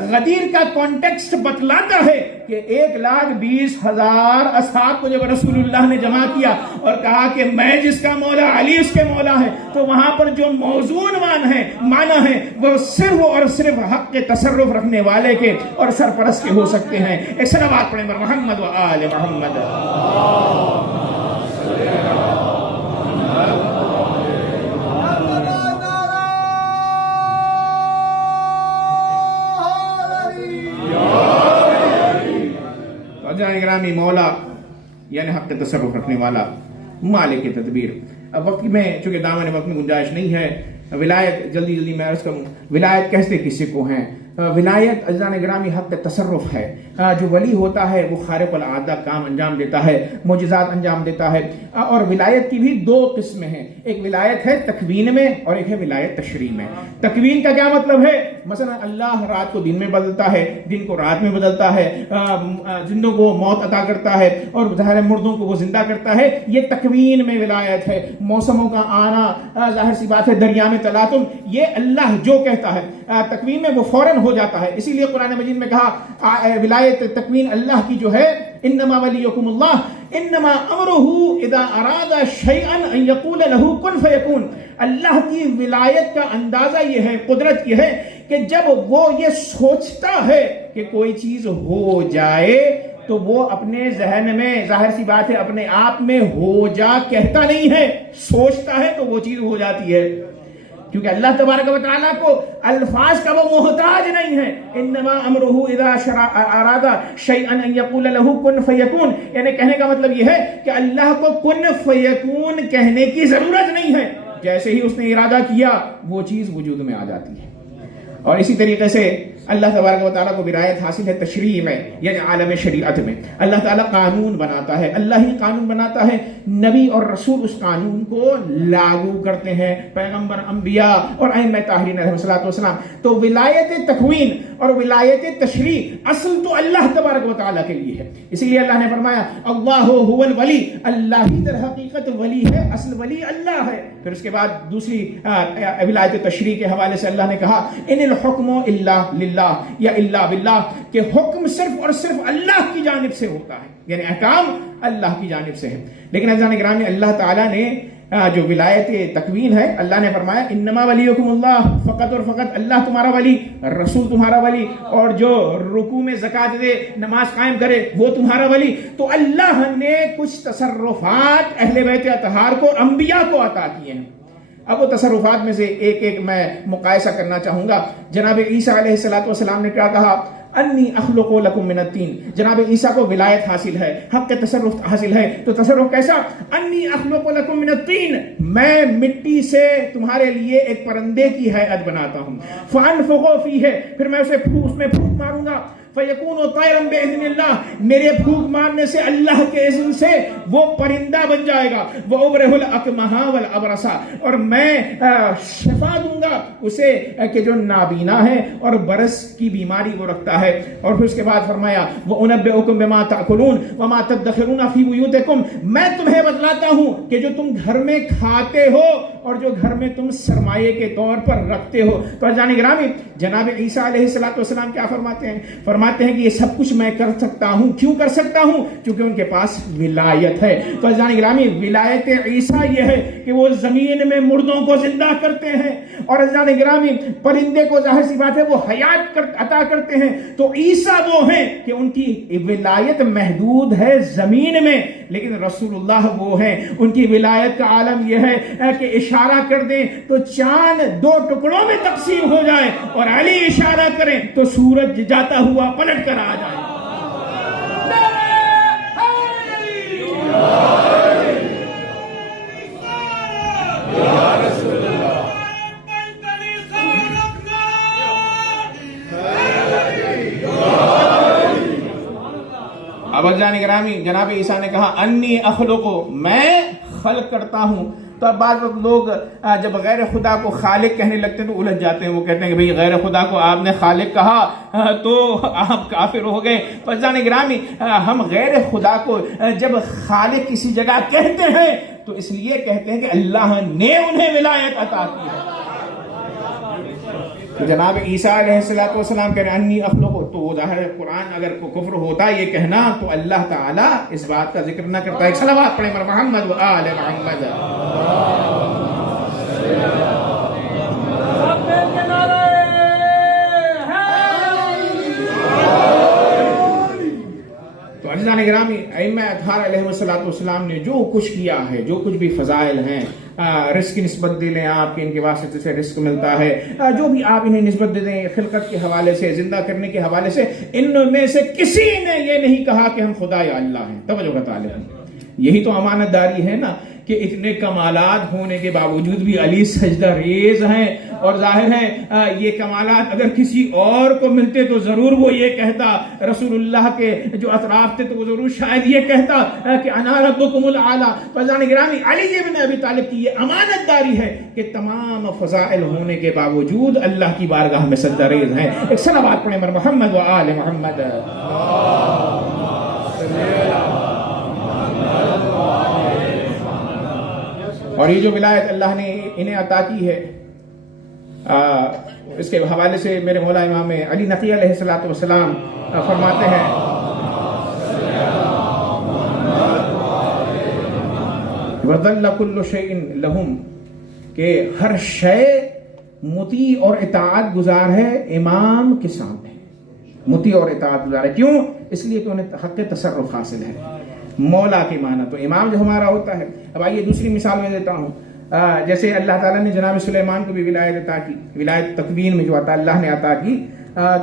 غدیر کا کانٹیکسٹ بتلاتا ہے کہ 1,20,000 اصحاب کو جب رسول اللہ نے جمع کیا اور کہا کہ میں جس کا مولا، علی اس کے مولا ہے، تو وہاں پر جو موزون معنی ہے وہ صرف اور صرف حق کے تصرف رکھنے والے کے اور سرپرست کے ہو سکتے ہیں. ایک صلوات پڑھیں محمد و آل محمد. گرامی، مولا یعنی حق کے تصرف رکھنے والا، مالک تدبیر. اب وقت میں چونکہ دامن وقت میں گنجائش نہیں ہے، ولایت جلدی میں عرض کروں. ولایت کہتے کسی کو ہیں؟ ولایت عزیزان گرامی حق تصرف ہے. جو ولی ہوتا ہے وہ خارق العادہ کام انجام دیتا ہے، معجزات انجام دیتا ہے. اور ولایت کی بھی 2 قسمیں ہیں، ایک ولایت ہے تکوین میں اور ایک ہے ولایت تشریع میں. تکوین کا کیا مطلب ہے؟ مثلا اللہ رات کو دن میں بدلتا ہے، دن کو رات میں بدلتا ہے، زندوں کو موت عطا کرتا ہے اور ظاہر مردوں کو وہ زندہ کرتا ہے. یہ تکوین میں ولایت ہے. موسموں کا آنا، ظاہر سی بات ہے دریا میں تلاطم، یہ اللہ جو کہتا ہے تکوین میں وہ فوراً ہو جاتا ہے. اسی لیے قرآن مجید میں کہا ولایت تکوین اللہ کی جو ہے، انما ولیکم اللہ انما امرہ اذا اراد شیئا ان یقول له کن فیکون. اللہ کی ولایت کا اندازہ یہ ہے، قدرت یہ ہے کہ جب وہ یہ سوچتا ہے کہ کوئی چیز ہو جائے تو وہ اپنے ذہن میں ظاہر سی بات ہے اپنے آپ میں ہو جا کہتا نہیں ہے، سوچتا ہے تو وہ چیز ہو جاتی ہے، کیونکہ اللہ تبارک و تعالیٰ کو الفاظ کا وہ محتاج نہیں ہے. انما امرہ اذا اراد شیئا ان یقول له کن فیکون، یعنی کہنے کا مطلب یہ ہے کہ اللہ کو کن فیکون کہنے کی ضرورت نہیں ہے، جیسے ہی اس نے ارادہ کیا وہ چیز وجود میں آ جاتی ہے. اور اسی طریقے سے اللہ تبارک و تعالیٰ کو ولایت حاصل ہے تشریع میں، یعنی عالم شریعت میں. اللہ تعالیٰ قانون بناتا ہے، اللہ ہی قانون بناتا ہے، نبی اور رسول اس قانون کو لاگو کرتے ہیں، پیغمبر، انبیاء اور ائمہ طاہرین علیہ الصلوۃ والسلام. تو ولایت تکوین اور ولایت تشریع اصل تو اللہ تبارک و تعالیٰ کے لیے ہے. اسی لیے اللہ نے فرمایا اللہ هو الولی، اللہ ہی در حقیقت ولی ہے، اصل ولی اللہ ہے. پھر اس کے بعد دوسری ولایت تشریع کے حوالے سے اللہ نے کہا ان الحکم الا للہ یا الا باللہ، کہ حکم صرف اور صرف اللہ کی جانب سے ہوتا ہے، یعنی احکام اللہ کی جانب سے ہے. لیکن عزیزان گرامی اللہ تعالیٰ نے جو ولایت تکوین ہے، اللہ نے فرمایا انما ولیکم اللہ، فقط اور فقط اللہ تمہارا ولی، رسول تمہارا ولی، اور جو رکوع میں زکات دے، نماز قائم کرے وہ تمہارا ولی. تو اللہ نے کچھ تصرفات اہل بیت اطہار کو، انبیاء کو عطا کیے ہیں. اب وہ تصرفات میں سے ایک ایک میں مقایسہ کرنا چاہوں گا. جناب عیسیٰ علیہ السلام نے کیا کہا؟ انی اخلق لکم من الطین. جناب عیسیٰ کو ولایت حاصل ہے، حق کے تصرف حاصل ہے. تو تصرف کیسا؟ انی اخلق لکم من الطین، میں مٹی سے تمہارے لیے ایک پرندے کی ہیئت بناتا ہوں. فانفخ فیہ، پھر میں اس میں پھونک ماروں گا. فیکون طیرا باذن اللہ، میرے پھونک مارنے سے اللہ کے اذن سے وہ پرندہ بن جائے گا. وابرئ الاکمہ والابرص، اور میں شفا دوں گا اسے کہ جو نابینا ہے اور برس کی بیماری وہ رکھتا ہے. اور پھر اس کے بعد فرمایا وانبئکم بما تاکلون وما تدخرون فی بیوتکم، میں تمہیں بتلاتا ہوں کہ جو تم گھر میں کھاتے ہو اور جو گھر میں تم سرمایے کے طور پر رکھتے ہو. تو عزیزان گرامی جناب عیسیٰ علیہ السلام کیا فرماتے ہیں؟ فرماتے ہیں کہ یہ سب کچھ میں کر سکتا ہوں. کیوں کر سکتا ہوں؟ کیونکہ ان کے پاس ولایت ہے. تو عزیزان گرامی ولایت عیسیٰ یہ ہے کہ وہ زمین میں مردوں کو زندہ کرتے ہیں، اور عزیزان گرامی پرندے کو ظاہر سی بات ہے وہ حیات عطا کرتے ہیں. تو عیسیٰ وہ ہیں کہ ان کی ولایت محدود ہے زمین میں، لیکن رسول اللہ وہ ہیں ان کی ولایت کا عالم یہ ہے کہ اشارہ کر دیں تو چاند 2 ٹکڑوں میں تقسیم ہو جائے، اور علی اشارہ کریں تو سورج جاتا ہوا پلٹ کر آ جائے. اب عزیزان گرامی جناب عیسیٰ نے کہا انی اخلق، میں خلق کرتا ہوں. تو اب بعض لوگ جب غیر خدا کو خالق کہنے لگتے ہیں تو الجھ جاتے ہیں. وہ کہتے ہیں کہ بھئی غیر خدا کو آپ نے خالق کہا تو آپ کافر ہو گئے. تو عزیزان گرامی ہم غیر خدا کو جب خالق کسی جگہ کہتے ہیں تو اس لیے کہتے ہیں کہ اللہ نے انہیں ولایت عطا کی ہے. تو جناب عیسیٰ علیہ السلام کہہ رہے ہیں انی اخلق، تو وہ ظاہر قرآن اگر کفر ہوتا یہ کہنا تو اللہ تعالیٰ اس بات کا ذکر نہ کرتا. ایک صلوات پڑھیں محمد و آل محمد. تو عزیزان گرامی ائمہ اطہار علیہ السلام نے جو کچھ کیا ہے، جو کچھ بھی فضائل ہیں، رزق کی نسبت دے لیں آپ کے، ان کے واسطے سے رزق ملتا ہے، جو بھی آپ انہیں نسبت دے دیں خلقت کے حوالے سے، زندہ کرنے کے حوالے سے، ان میں سے کسی نے یہ نہیں کہا کہ ہم خدا یا اللہ ہیں. توجہ کا طالب، یہی تو امانت داری ہے نا کہ اتنے کمالات ہونے کے باوجود بھی علی سجدہ ریز ہیں. اور ظاہر ہے یہ کمالات اگر کسی اور کو ملتے تو ضرور وہ یہ کہتا، رسول اللہ کے جو اطراف تھے تو وہ ضرور شاید یہ کہتا کہ انا ربکم الاعلی. فضان گرامی علی بن ابی طالب کی یہ امانت داری ہے کہ تمام فضائل ہونے کے باوجود اللہ کی بارگاہ میں سجدہ ریز ہیں. ایک صلوات پڑھیں محمد و آل محمد. اور یہ جو ولایت اللہ نے انہیں عطا کی ہے، اس کے حوالے سے میرے مولا امام علی نقی علیہ السلام فرماتے ہیں وَذَلَّ كُلُّ شَيْءٍ لَهُمْ، کہ ہر شے مطیع اور اطاعت گزار ہے امام کے سامنے. مطیع اور اطاعت گزار ہے. کیوں؟ اس لیے کہ انہیں حق تصرف حاصل ہے. مولا کے معنی تو امام جو ہمارا ہوتا ہے. اب آئیے دوسری مثال میں دیتا ہوں. جیسے اللہ تعالیٰ نے جناب سلیمان کو بھی ولایت عطا کی, ولایت تکوین میں جو عطا اللہ نے عطا کی,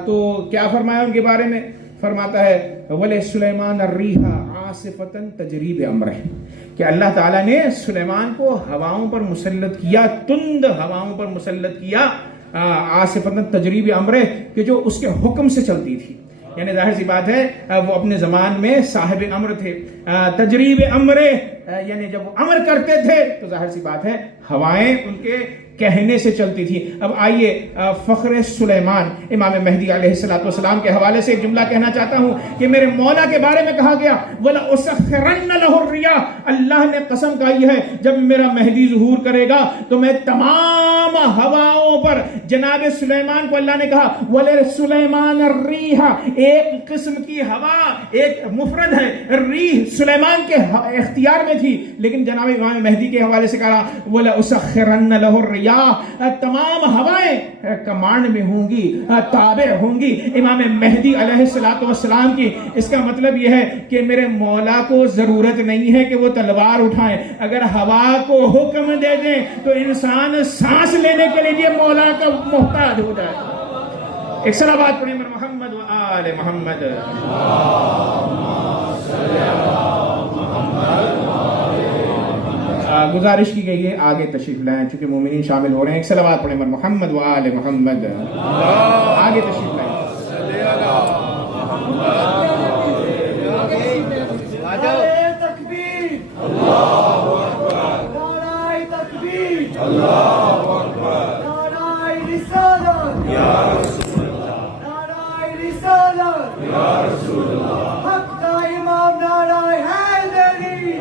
تو کیا فرمایا ان کے بارے میں؟ فرماتا ہے وَلِسُلَيْمَانَ الرِّيحَ عَاصِفَةً تَجْرِي بِأَمْرِهِ کہ اللہ تعالیٰ نے سلیمان کو ہواؤں پر مسلط کیا, تند ہواؤں پر مسلط کیا, عاصفۃ تجری بِأَمْرِهِ کہ جو اس کے حکم سے چلتی تھی. یعنی ظاہر سی بات ہے وہ اپنے زمان میں صاحب امر تھے. تجری بِأَمْرِهِ یعنی جب وہ امر کرتے تھے تو ظاہر سی بات ہے ہوائیں ان کے کہنے سے چلتی تھی. اب آئیے فخر سلیمان امام مہدی علیہ السلام کے حوالے سے ایک جملہ کہنا چاہتا ہوں کہ میرے مولا کے بارے میں کہا گیا وَلَأُسَخِّرَنَّ لَهُ الرِّيَاحَ اللہ نے قسم کھائی ہے جب میرا مہدی ظہور کرے گا تو میں تمام ہواؤں پر, جناب سلیمان کو اللہ نے کہا وَلِسُلَيْمَانَ الرِّيحَ ایک قسم کی ہوا, ایک مفرد ہے ریح سلیمان کے اختیار میں تھی, لیکن جناب امام مہدی کے حوالے سے کہا وَلَأُسَخِّرَنَّ لَهُ الرِّيَاحَ تمام ہوائیں کمانڈ میں ہوں گی, تابع ہوں گی امام مہدی علیہ السلام کی. اس کا مطلب یہ ہے کہ میرے مولا کو ضرورت نہیں ہے کہ وہ تلوار اٹھائیں, اگر ہوا کو حکم دے دیں تو انسان سانس لینے کے لیے مولا کا محتاج ہو جائے. ایک صلوات پڑھیں محمد و آل محمد. گزارش کی گئی ہے آگے تشریف لائیں چونکہ مومنین شامل ہو رہے ہیں. ایک صلوات پڑھیں محمد و آل محمد. آگے تشریف لائیں. تکبیر, اللہ اکبر, نعرہ تکبیر, اللہ اکبر, نعرہ رسالت, یا رسول اللہ, نعرہ رسالت, یا رسول اللہ, حق کا امام نعرہ حیدری,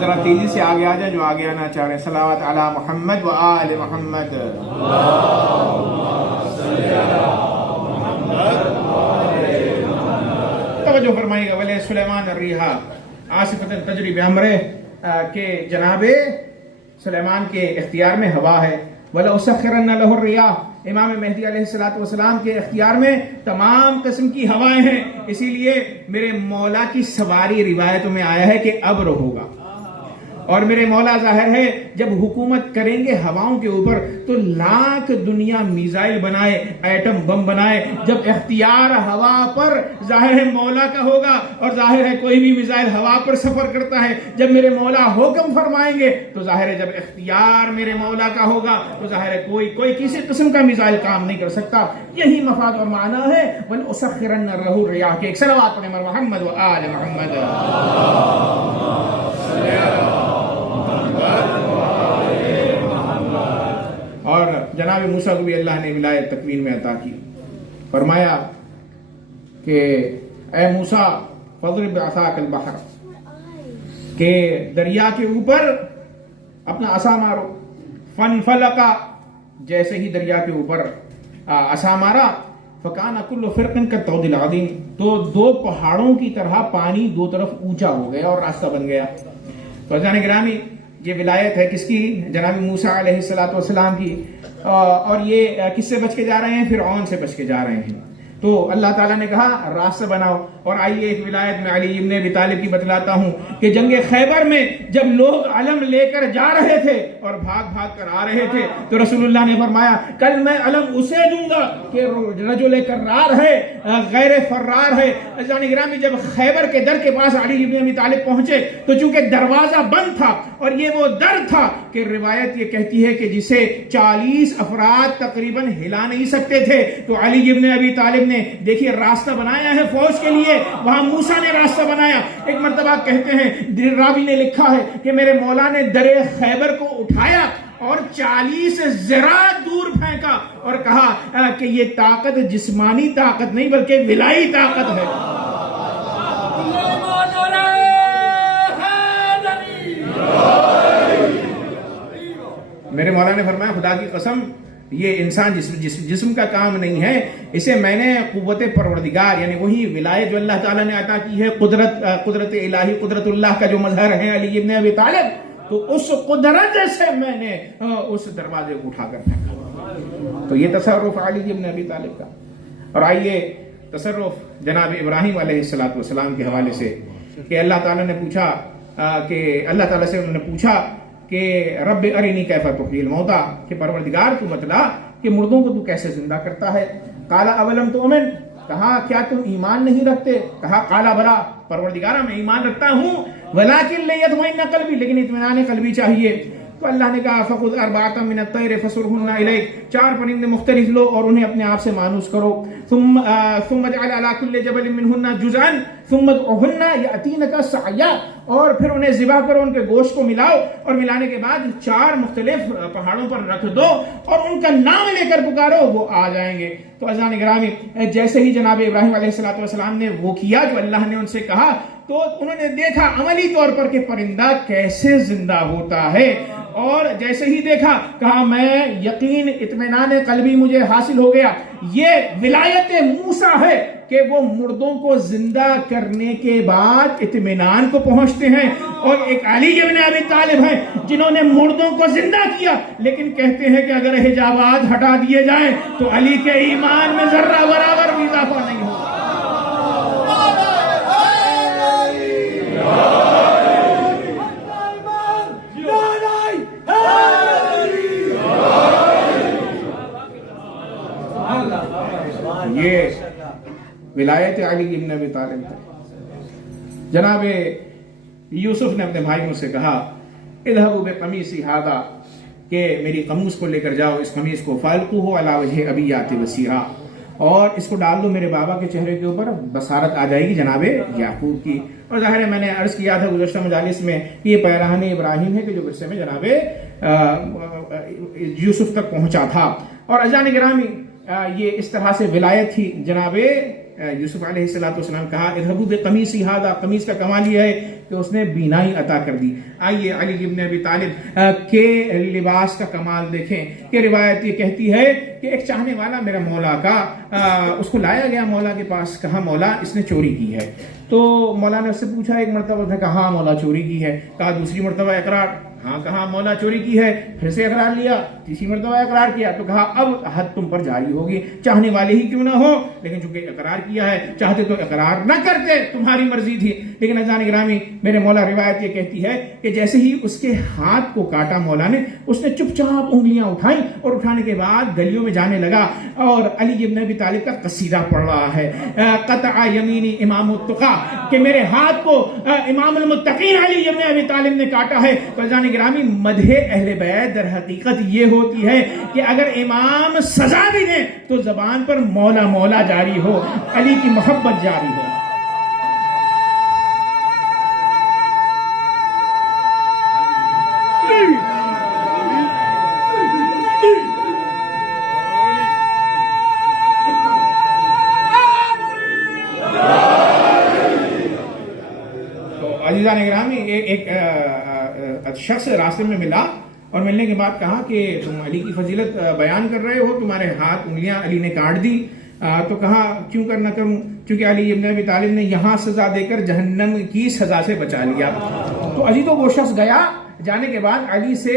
ذرا تیزی سے آگے آ جائیں جو آگے آنا چاہ رہے ہیں. صلوات علی محمد و آل محمد. توجہ فرمائیے گا وَلِسُلَيْمَانَ الرِّيحَ عَاصِفَةً تَجْرِي بِأَمْرِهِ کہ جناب سلیمان کے اختیار میں ہوا ہے. وَلَأُسَخِّرَنَّ لَهُ الرِّيَاحَ امام مہدی علیہ السلام کے اختیار میں تمام قسم کی ہوائیں ہیں. اسی لیے میرے مولا کی سواری روایتوں میں آیا ہے کہ ابر ہوگا, اور میرے مولا ظاہر ہے جب حکومت کریں گے ہواؤں کے اوپر تو لاکھ دنیا میزائل بنائے, ایٹم بم بنائے. جب اختیار ہوا پر ظاہر ہے مولا کا ہوگا, اور ظاہر ہے کوئی بھی میزائل ہوا پر سفر کرتا ہے, جب میرے مولا حکم فرمائیں گے تو ظاہر ہے جب اختیار میرے مولا کا ہوگا تو ظاہر ہے کوئی کسی قسم کا میزائل کام نہیں کر سکتا. یہی مفاد اور معنی ہے وَلْأُسَخِّرَنَّ لَهُ الرِّيَاحَ کے. ایک صلوات پڑھیں محمد و آل محمد. اور جناب موسیٰ کو بھی اللہ نے ولایت تکوین میں عطا کی. فرمایا کہ اے موسیٰ فَاضْرِبْ بِعَصَاكَ الْبَحْرَ کہ دریا کے اوپر اپنا عصا مارو. فَانْفَلَقَ جیسے ہی دریا کے اوپر عصا مارا فَكَانَ كُلُّ فِرْقٍ كَالطَّوْدِ الْعَظِيمِ تو دو پہاڑوں کی طرح پانی دو طرف اونچا ہو گیا اور راستہ بن گیا. تو عزیزان گرامی یہ ولایت ہے کس کی؟ جناب موسیٰ علیہ السلام کی. اور یہ کس سے بچ کے جا رہے ہیں؟ فرعون سے بچ کے جا رہے ہیں. تو اللہ تعالیٰ نے کہا راستہ بناؤ. اور آئیے ایک ولایت میں علی ابن ابی طالب کی بتلاتا ہوں کہ جنگ خیبر میں جب لوگ علم لے کر جا رہے تھے اور بھاگ کر آ رہے تھے تو رسول اللہ نے فرمایا کل میں علم اسے دوں گا کہ رجل کرار ہے غیر فرار ہے. عزیزان گرامی جب خیبر کے در کے پاس علی ابن ابی طالب پہنچے تو چونکہ دروازہ بند تھا اور یہ وہ در تھا کہ روایت یہ کہتی ہے کہ جسے 40 افراد تقریباً ہلا نہیں سکتے تھے, تو علی ابن ابی طالب نے دیکھیے راستہ بنایا ہے فوج کے لیے, وہاں موسیٰ نے راستہ بنایا. ایک مرتبہ کہتے ہیں راوی نے لکھا ہے کہ میرے مولا نے در خیبر کو اٹھایا اور 40 ذراع دور پھینکا اور کہا کہ یہ طاقت جسمانی طاقت نہیں بلکہ ولائی طاقت ہے. میرے مولا نے فرمایا خدا کی قسم یہ انسان جسم کا کام نہیں ہے، اسے میں نے قوت پروردگار یعنی وہی ولایت جو اللہ تعالیٰ نے عطا کی ہے، قدرت الہی، قدرت اللہ کا جو مظہر ہے علی ابن ابی طالب، تو اس قدرت سے میں نے اس دروازے کو اٹھا کر پھینکا۔ تو یہ تصرف علی ابن ابی طالب کا۔ اور آئیے تصرف جناب ابراہیم علیہ السلام کے حوالے سے کہ اللہ تعالیٰ نے پوچھا کہ اللہ تعالیٰ سے انہوں نے پوچھا کہ رب ارینی کیف تحیی الموتیٰ، کہ پروردگار تو بتلا کہ مردوں کو تو کیسے زندہ کرتا ہے۔ قال اولم تؤمن، کہا کیا تم ایمان نہیں رکھتے؟ کہا قال بلا، پروردگارہ میں ایمان رکھتا ہوں، ولکن لیطمئن قلبی، لیکن اطمینان قلبی چاہیے۔ تو اللہ نے کہا فخذ اربعۃ من الطیر فصرهن الیک، 4 پرندے مختلف لو اور انہیں اپنے آپ سے مانوس کرو، ثم اجعل علی کل جبل منهن جزءا ثم ادعهن یاتینک سعیا، اور پھر انہیں ذبح کرو، ان کے گوشت کو ملاؤ، اور ملانے کے بعد 4 مختلف پہاڑوں پر رکھ دو اور ان کا نام لے کر پکارو، وہ آ جائیں گے۔ تو عزیزان گرامی، جیسے ہی جناب ابراہیم علیہ السلام نے وہ کیا جو اللہ نے ان سے کہا، تو انہوں نے دیکھا عملی طور پر کہ پرندہ کیسے زندہ ہوتا ہے، اور جیسے ہی دیکھا کہا میں یقین اطمینان قلبی مجھے حاصل ہو گیا۔ یہ ولایت موسیٰ ہے کہ وہ مردوں کو زندہ کرنے کے بعد اطمینان کو پہنچتے ہیں، اور ایک علی ابن ابی طالب ہیں جنہوں نے مردوں کو زندہ کیا، لیکن کہتے ہیں کہ اگر حجابات ہٹا دیے جائیں تو علی کے ایمان میں ذرہ برابر بھی اضافہ نہیں ہوگا۔ یہ ولایت علی ابن ابی طالب ہے۔ جناب یوسف نے اپنے بھائیوں سے کہا اذهبوا بقمیصی ھذا، کہ میری قمیص کو لے کر جاؤ، اس قمیص کو فالقوہ علی وجہ ابیات بصیرا، اور اس کو ڈال دو میرے بابا کے چہرے کے اوپر، بصارت آ جائے گی جناب یعقوب کی۔ اور ظاہر ہے میں نے عرض کیا تھا گزشتہ مجالس میں کہ یہ پیراہن ابراہیم ہے کہ جو ورثے میں جناب یوسف تک پہنچا تھا۔ اور عزیزان گرامی، یہ اس طرح سے ولایت تھی۔ جناب یوسف علیہ السلام کہا اذهبوا بقمیصی ھذا، قمیص کا کمال یہ ہے کہ اس نے بینائی عطا کر دی۔ آئیے علی ابن ابی طالب کے لباس کا کمال دیکھیں کہ روایت یہ کہتی ہے کہ ایک چاہنے والا میرا مولا کا اس کو لایا گیا مولا کے پاس، کہا مولا اس نے چوری کی ہے۔ تو مولا نے اس سے پوچھا ایک مرتبہ، اس نے کہا ہاں مولا چوری کی ہے۔ کہا دوسری مرتبہ اقرار، ہاں کہا مولا چوری کی ہے۔ پھر سے اقرار لیا، تیسری مرتبہ اقرار کیا، تو کہا اب حد تم پر جاری ہوگی، چاہنے والے ہی کیوں نہ ہو، لیکن چونکہ اقرار کیا ہے، چاہتے تو اقرار نہ کرتے، تمہاری مرضی تھی۔ لیکن عزیزان گرامی، میرے مولا روایت یہ کہتی ہے کہ جیسے ہی اس کے ہاتھ کو کاٹا مولا نے، اس نے چپ چاپ انگلیاں اٹھائیں، اور اٹھانے کے بعد گلیوں میں جانے لگا اور علی ابن ابی طالب کا قصیدہ پڑھ رہا ہے، قطع یمینی امام التقیٰ، کہ میرے ہاتھ کو امام المتقین علی ابن ابی طالب نے کاٹا ہے۔ تو عزیزان گرامی، مدح اہل بیت در حقیقت یہ ہوتی ہے کہ اگر امام سزا بھی دیں تو زبان پر مولا مولا جاری ہو، علی کی محبت جاری ہو۔ عزیزان گرامی، ایک شخص راستے میں ملا اور ملنے کے بعد کہا کہ تم علی کی فضیلت بیان کر رہے ہو، تمہارے ہاتھ انگلیاں علی نے کاٹ دی۔ تو کہا کیوں کر نہ کروں، کیونکہ علی ابن ابی طالب نے یہاں سزا دے کر جہنم کی سزا سے بچا لیا۔ تو علی تو وہ شخص گیا، جانے کے بعد علی سے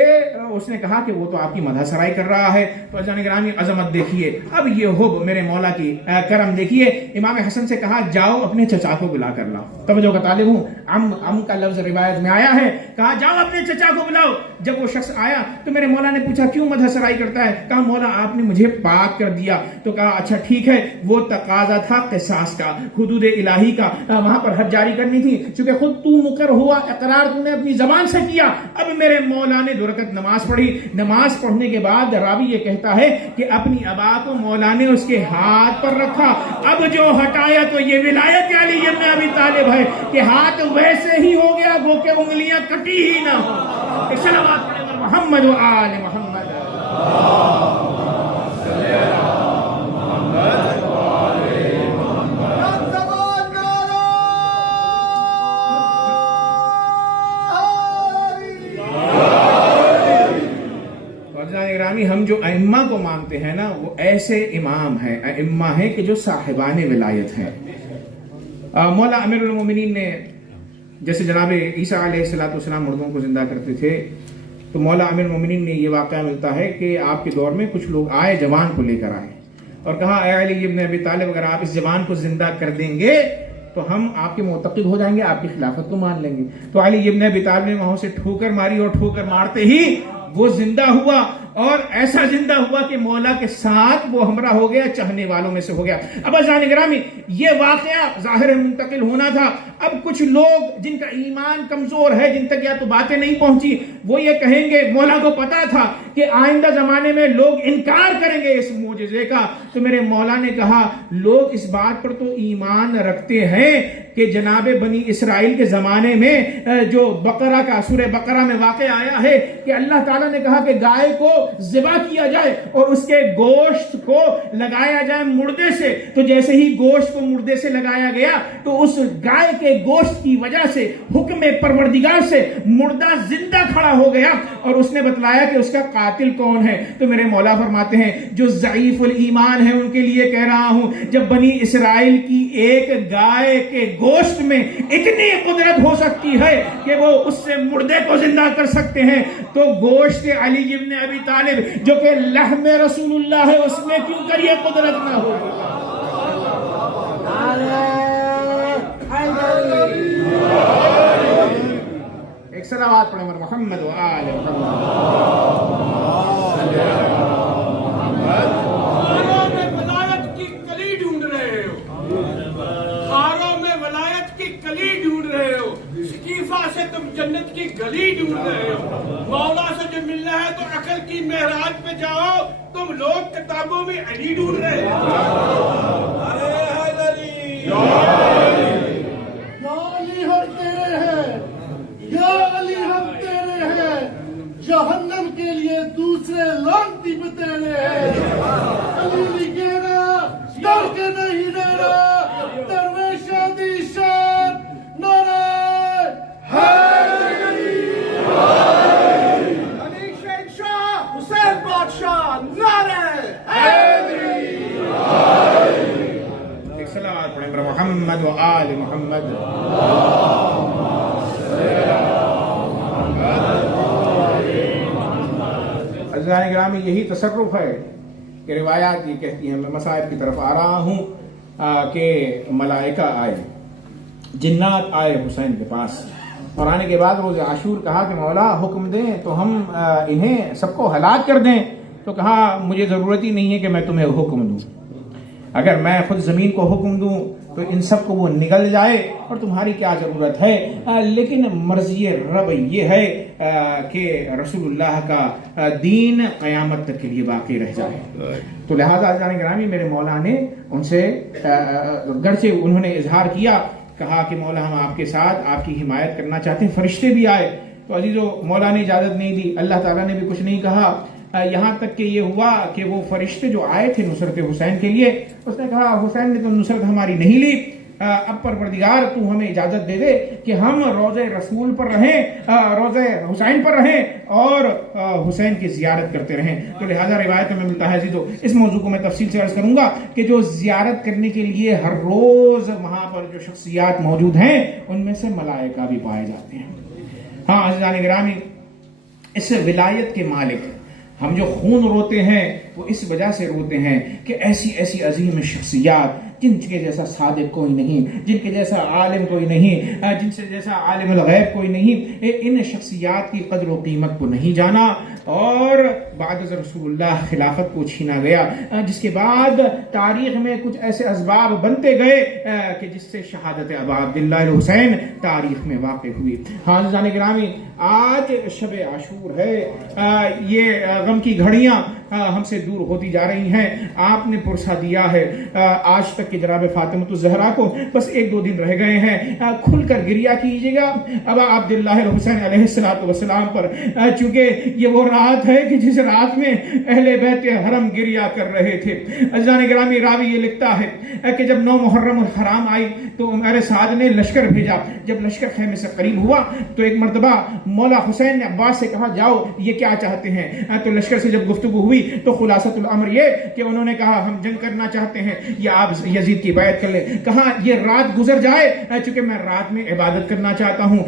اس نے کہا کہ وہ تو آپ کی مدح سرائی کر رہا ہے۔ تو عزیزان گرامی، عظمت دیکھیے، اب یہ حب میرے مولا کی کرم دیکھیے۔ امام حسن سے کہا جاؤ اپنے چچا کو بلا کر لاؤ، توجہ کا طالب ہوں، ام کا لفظ روایت میں آیا ہے، کہا جاؤ اپنے چچا کو بلاؤ۔ جب وہ شخص آیا تو میرے مولا نے پوچھا کیوں مدح سرائی کرتا ہے؟ کہا مولا آپ نے مجھے پاک کر دیا۔ تو کہا اچھا ٹھیک ہے، وہ تقاضا تھا قصاص کا، حدود الہی کا، وہاں پر حد جاری کرنی تھی، چونکہ خود تو مقر ہوا، اقرار تو نے اپنی زبان سے کیا۔ اب میرے مولا نے 2 رکعت نماز پڑھی۔ نماز پڑھنے کے بعد راوی یہ کہتا ہے کہ اپنی ابا کو مولا نے اس کے ہاتھ پر رکھا، اب جو ہٹایا تو یہ ولایت علی ابن ابی طالب ہے کہ ہاتھ ویسے ہی ہو گیا گو کہ انگلیاں کٹی ہی نہ ہو۔ صلوات پڑھیں محمد و آل محمد۔ گرامی ہم جو ائمہ کو مانتے ہیں نا وہ ایسے امام ہیں، ائمہ ہیں کہ جو صاحبان ولایت ہیں۔ مولا امیر المومنین نے جیسے جناب عیسیٰ علیہ السلام مردوں کو زندہ کرتے تھے، تو مولا امیر المومنین نے یہ واقعہ ملتا ہے کہ آپ کے دور میں کچھ لوگ آئے، جوان کو لے کر آئے اور کہا اے علی ابن ابی طالب اگر آپ اس جوان کو زندہ کر دیں گے تو ہم آپ کے معتقد ہو جائیں گے، آپ کی خلافت کو مان لیں گے۔ تو علی ابن ابی طالب نے وہاں سے ٹھوکر ماری اور ٹھوکر مارتے ہی وہ زندہ ہوا، اور ایسا زندہ ہوا کہ مولا کے ساتھ وہ ہمراہ ہو گیا، چاہنے والوں میں سے ہو گیا۔ اب عزیزان گرامی یہ واقعہ ظاہر منتقل ہونا تھا۔ اب کچھ لوگ جن کا ایمان کمزور ہے، جن تک یا تو باتیں نہیں پہنچی، وہ یہ کہیں گے مولا کو پتا تھا کہ آئندہ زمانے میں لوگ انکار کریں گے اس معجزے کا، تو میرے مولا نے کہا لوگ اس بات پر تو ایمان رکھتے ہیں کہ جناب بنی اسرائیل کے زمانے میں جو بقرہ کا سورہ بقرہ میں واقع آیا ہے کہ اللہ تعالیٰ نے کہا کہ گائے کو ذبح کیا جائے اور اس کے گوشت کو لگایا جائے مردے سے، تو جیسے ہی گوشت کو مردے سے لگایا گیا تو اس گائے کے گوشت کی وجہ سے حکم پروردگار سے مردہ زندہ کھڑا ہو گیا، اور اس نے بتلایا کہ اس کا قاتل کون ہے۔ تو میرے مولا فرماتے ہیں جو ضعیف الایمان ہے ان کے لیے کہہ رہا ہوں، جب بنی اسرائیل کی ایک گائے کے گوشت میں اتنی قدرت ہو سکتی ہے کہ وہ اس سے مردے کو زندہ کر سکتے ہیں، تو گوشت علی ابن ابی طالب جو کہ لحم رسول اللہ ہے اس میں کیوں کر یہ قدرت نہ ہو۔ ایک صلوات پڑھیں محمد و آل محمد۔ خاروں میں ولایت کی کلی ڈھونڈ رہے ہو، خاروں میں ولایت کی کلی ڈھونڈ رہے ہو، شکیفہ سے تم جنت کی گلی ڈھونڈ رہے ہو، مولا سے جو ملنا ہے تو عقل کی معراج پہ جاؤ، تم لوگ کتابوں میں علی ڈھونڈ رہے ہو۔ یا علی ہم تیرے ہیں، یا علی ہم تیرے ہیں، جہنم کے لیے دوسرے لانتی پہ تیرے ہیں۔ علی لکھے نا ڈر کے نہیں دینا، درویش دی شان نعرہ حیدری، علی شہنشاہ حسین بادشاہ نعرہ حیدری۔ ایک صلوات پڑھیں محمد و آل محمد۔ عزیزان گرامی یہی تصرف ہے کہ روایات یہ کہتی ہیں، میں مصائب کی طرف آ رہا ہوں کہ ملائکہ آئے، جنات آئے حسین کے پاس اور آنے کے بعد روز عاشور کہا کہ مولا حکم دیں تو ہم انہیں سب کو ہلاک کر دیں، تو کہا مجھے ضرورت ہی نہیں ہے کہ میں تمہیں حکم دوں، اگر میں خود زمین کو حکم دوں تو ان سب کو وہ نگل جائے اور تمہاری کیا ضرورت ہے، لیکن مرضی رب یہ ہے کہ رسول اللہ کا دین قیامت تک کے لیے باقی رہ جائے۔ تو لہذا عزیزان گرامی میرے مولا نے ان سے گرچہ انہوں نے اظہار کیا، کہا کہ مولا ہم آپ کے ساتھ آپ کی حمایت کرنا چاہتے ہیں، فرشتے بھی آئے، تو عزیزو مولا نے اجازت نہیں دی، اللہ تعالیٰ نے بھی کچھ نہیں کہا، یہاں تک کہ یہ ہوا کہ وہ فرشتے جو آئے تھے نصرت حسین کے لیے، اس نے کہا حسین نے تو نصرت ہماری نہیں لی، اب پروردگار تو ہمیں اجازت دے دے کہ ہم روضہ رسول پر رہیں، روضہ حسین پر رہیں اور حسین کی زیارت کرتے رہیں۔ تو لہذا روایت میں ملتا ہے عزیزو، اس موضوع کو میں تفصیل سے عرض کروں گا کہ جو زیارت کرنے کے لیے ہر روز وہاں پر جو شخصیات موجود ہیں ان میں سے ملائکہ بھی پائے جاتے ہیں۔ ہاں عزیزان گرامی، اس ولایت کے مالک ہم جو خون روتے ہیں وہ اس وجہ سے روتے ہیں کہ ایسی ایسی عظیم شخصیات جن کے جیسا صادق کوئی نہیں، جن کے جیسا عالم کوئی نہیں، جن سے جیسا عالم الغیب کوئی نہیں، ان شخصیات کی قدر و قیمت کو نہیں جانا، اور بعد از رسول اللہ خلافت کو چھینا گیا، جس کے بعد تاریخ میں کچھ ایسے اسباب بنتے گئے کہ جس سے شہادت ابا عبداللہ الحسین تاریخ میں واقع ہوئی۔ ہاں عزیزان گرامی، آج شب عاشور ہے، یہ غم کی گھڑیاں ہم سے دور ہوتی جا رہی ہیں، آپ نے پرسہ دیا ہے آج تک کہ جناب فاطمہ الزہرا کو بس 1-2 دن رہ گئے ہیں، کھل کر گریہ کیجیے گا ابا عبداللہ الحسین علیہ السلام پر، چونکہ یہ وہ رات ہے کہ جس رات میں اہل بیت حرم گریہ کر رہے تھے۔ عزیزان گرامی، راوی یہ لکھتا ہے کہ جب 9 محرم الحرام آئی تو عمر سعد نے لشکر بھیجا. جب لشکر خیمے سے قریب ہوا تو ایک مرتبہ مولا حسین نے عباس سے کہا جاؤ یہ کیا چاہتے ہیں. تو لشکر سے جب گفتگو ہوئی تو خلاصۃ الامر یہ کہ انہوں نے کہا ہم جنگ کرنا چاہتے ہیں یا آپ یزید کی بیعت کر لیں. کہا یہ رات گزر جائے چونکہ میں رات میں عبادت کرنا چاہتا ہوں.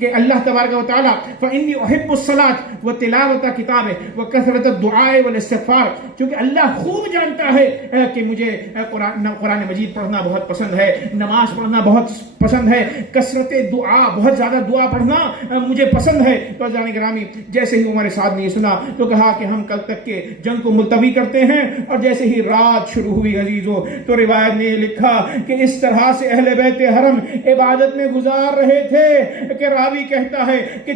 کہ اللہ تبارک و تعالی فإنی احب الصلاۃ وتلاوۃ کتابہ وکثرۃ الدعاء والاستغفار. چونکہ اللہ خوب جانتا ہے کہ مجھے قرآن مجید پڑھنا بہت پسند ہے, نماز پڑھنا بہت پسند ہے, کثرت دعا بہت زیادہ دعا پڑھنا مجھے پسند ہے. تو عزیزان گرامی جیسے ہی عمر سعد نے یہ سنا تو کہا کہ ہم کل تک کے جنگ کو ملتوی کرتے ہیں. اور جیسے ہی رات شروع ہوئی عزیزو تو روایت نے لکھا کہ اس طرح سے اہل بیت حرم عبادت میں گزار رہے تھے کہ راوی کہتا ہے کہ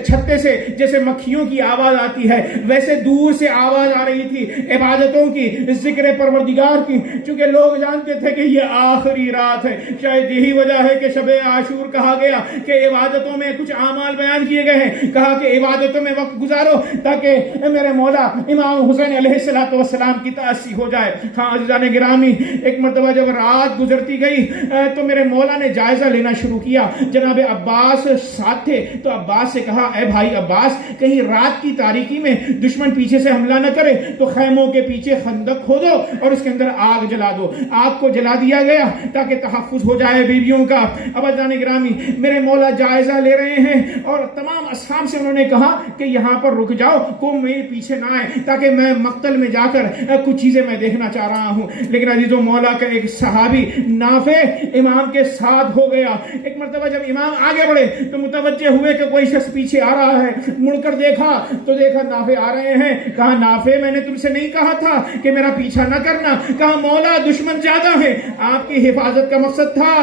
چھتے سے جیسے مکھیوں کی آواز آتی ہے ویسے دور سے آواز آ رہی تھی عبادتوں کی, ذکر پروردگار کی. چونکہ لوگ جانتے تھے کہ یہ آخری رات ہے. شاید یہی وجہ ہے کہ شب عاشور کہا گیا کہ عبادتوں میں کچھ اعمال بیان کیے گئے ہیں. کہا کہ عبادتوں میں وقت گزارو تاکہ میرے مولا امام حسین علیہ السلام کی تأسی ہو جائے. ہاں عزیزان گرامی ایک مرتبہ جب رات گزرتی گئی تو میرے مولا نے جائزہ لینا شروع کیا. جناب عباس ساتھ تھے تو عباس سے کہا اے بھائی عباس کہیں رات کی تاریکی میں دشمن پیچھے سے حملہ نہ کرے تو خیموں کے پیچھے خندق کھودو اور اس کے اندر آگ جلا دو. آگ کو جلا دیا گیا تاکہ تحفظ ہو جائے بیویوں کا. اب عزیزان گرامی میرے مولا جائزہ لے رہے ہیں اور تمام اصحاب سے انہوں نے کہا کہ یہاں پر رک جاؤ, کوئی میرے پیچھے نہ آئے تاکہ میں مقتل میں جا کر کچھ چیزیں میں دیکھنا چاہ رہا ہوں. لیکن عزیزو مولا کا ایک صحابی نافع امام کے ساتھ ہو گیا. ایک مرتبہ جب امام آگے بڑھے تو متوجہ ہوئے کہ کوئی شخص پیچھے آ رہا ہے. مڑ کر دیکھا تو دیکھا نافع آ رہے ہیں. کہا نافع میں نے تم سے نہیں کہا تھا کہ میرا پیچھا نہ کرنا. کہا مولا دشمن زیادہ ہے, آپ کی حفاظت کا مقصد تھا,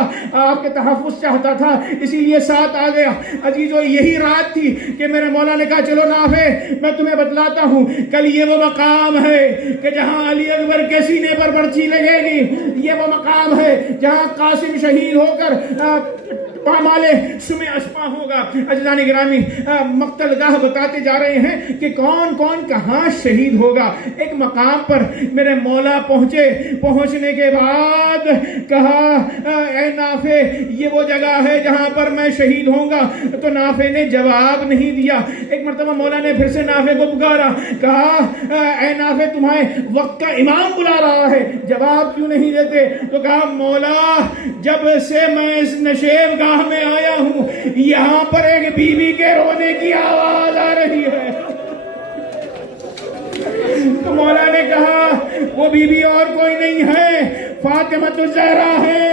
آپ کے تحفظ چاہتا تھا اسی لیے ساتھ آ گیا. عزیزو یہی رات تھی کہ میرے مولا نے کہا چلو نافع میں تمہیں بتلاتا ہوں کل یہ وہ مقام ہے کہ جہاں علی اکبر کے سینے پر برچی لگے گی. یہ وہ مقام ہے جہاں قاسم شہید ہو کر پامالے سمے اسپا ہوگا. عزیزان گرامی مقتل گاہ بتاتے جا رہے ہیں کہ کون کون کہاں شہید ہوگا. ایک مقام پر میرے مولا پہنچے. پہنچنے کے بعد کہا اے نافع یہ وہ جگہ ہے جہاں پر میں شہید ہوں گا. تو نافع نے جواب نہیں دیا. ایک مرتبہ مولا نے پھر سے نافع کو پکارا. کہا اے نافع تمہیں وقت کا امام بلا رہا ہے, جواب کیوں نہیں دیتے. تو کہا مولا جب سے میں اس نشیب گاہ میں آیا ہوں یہاں پر ایک بیوی کے رونے کی آواز آ رہی ہے. تو مولا نے کہا وہ بیوی اور کوئی نہیں ہے فاطمہ الزہرا ہے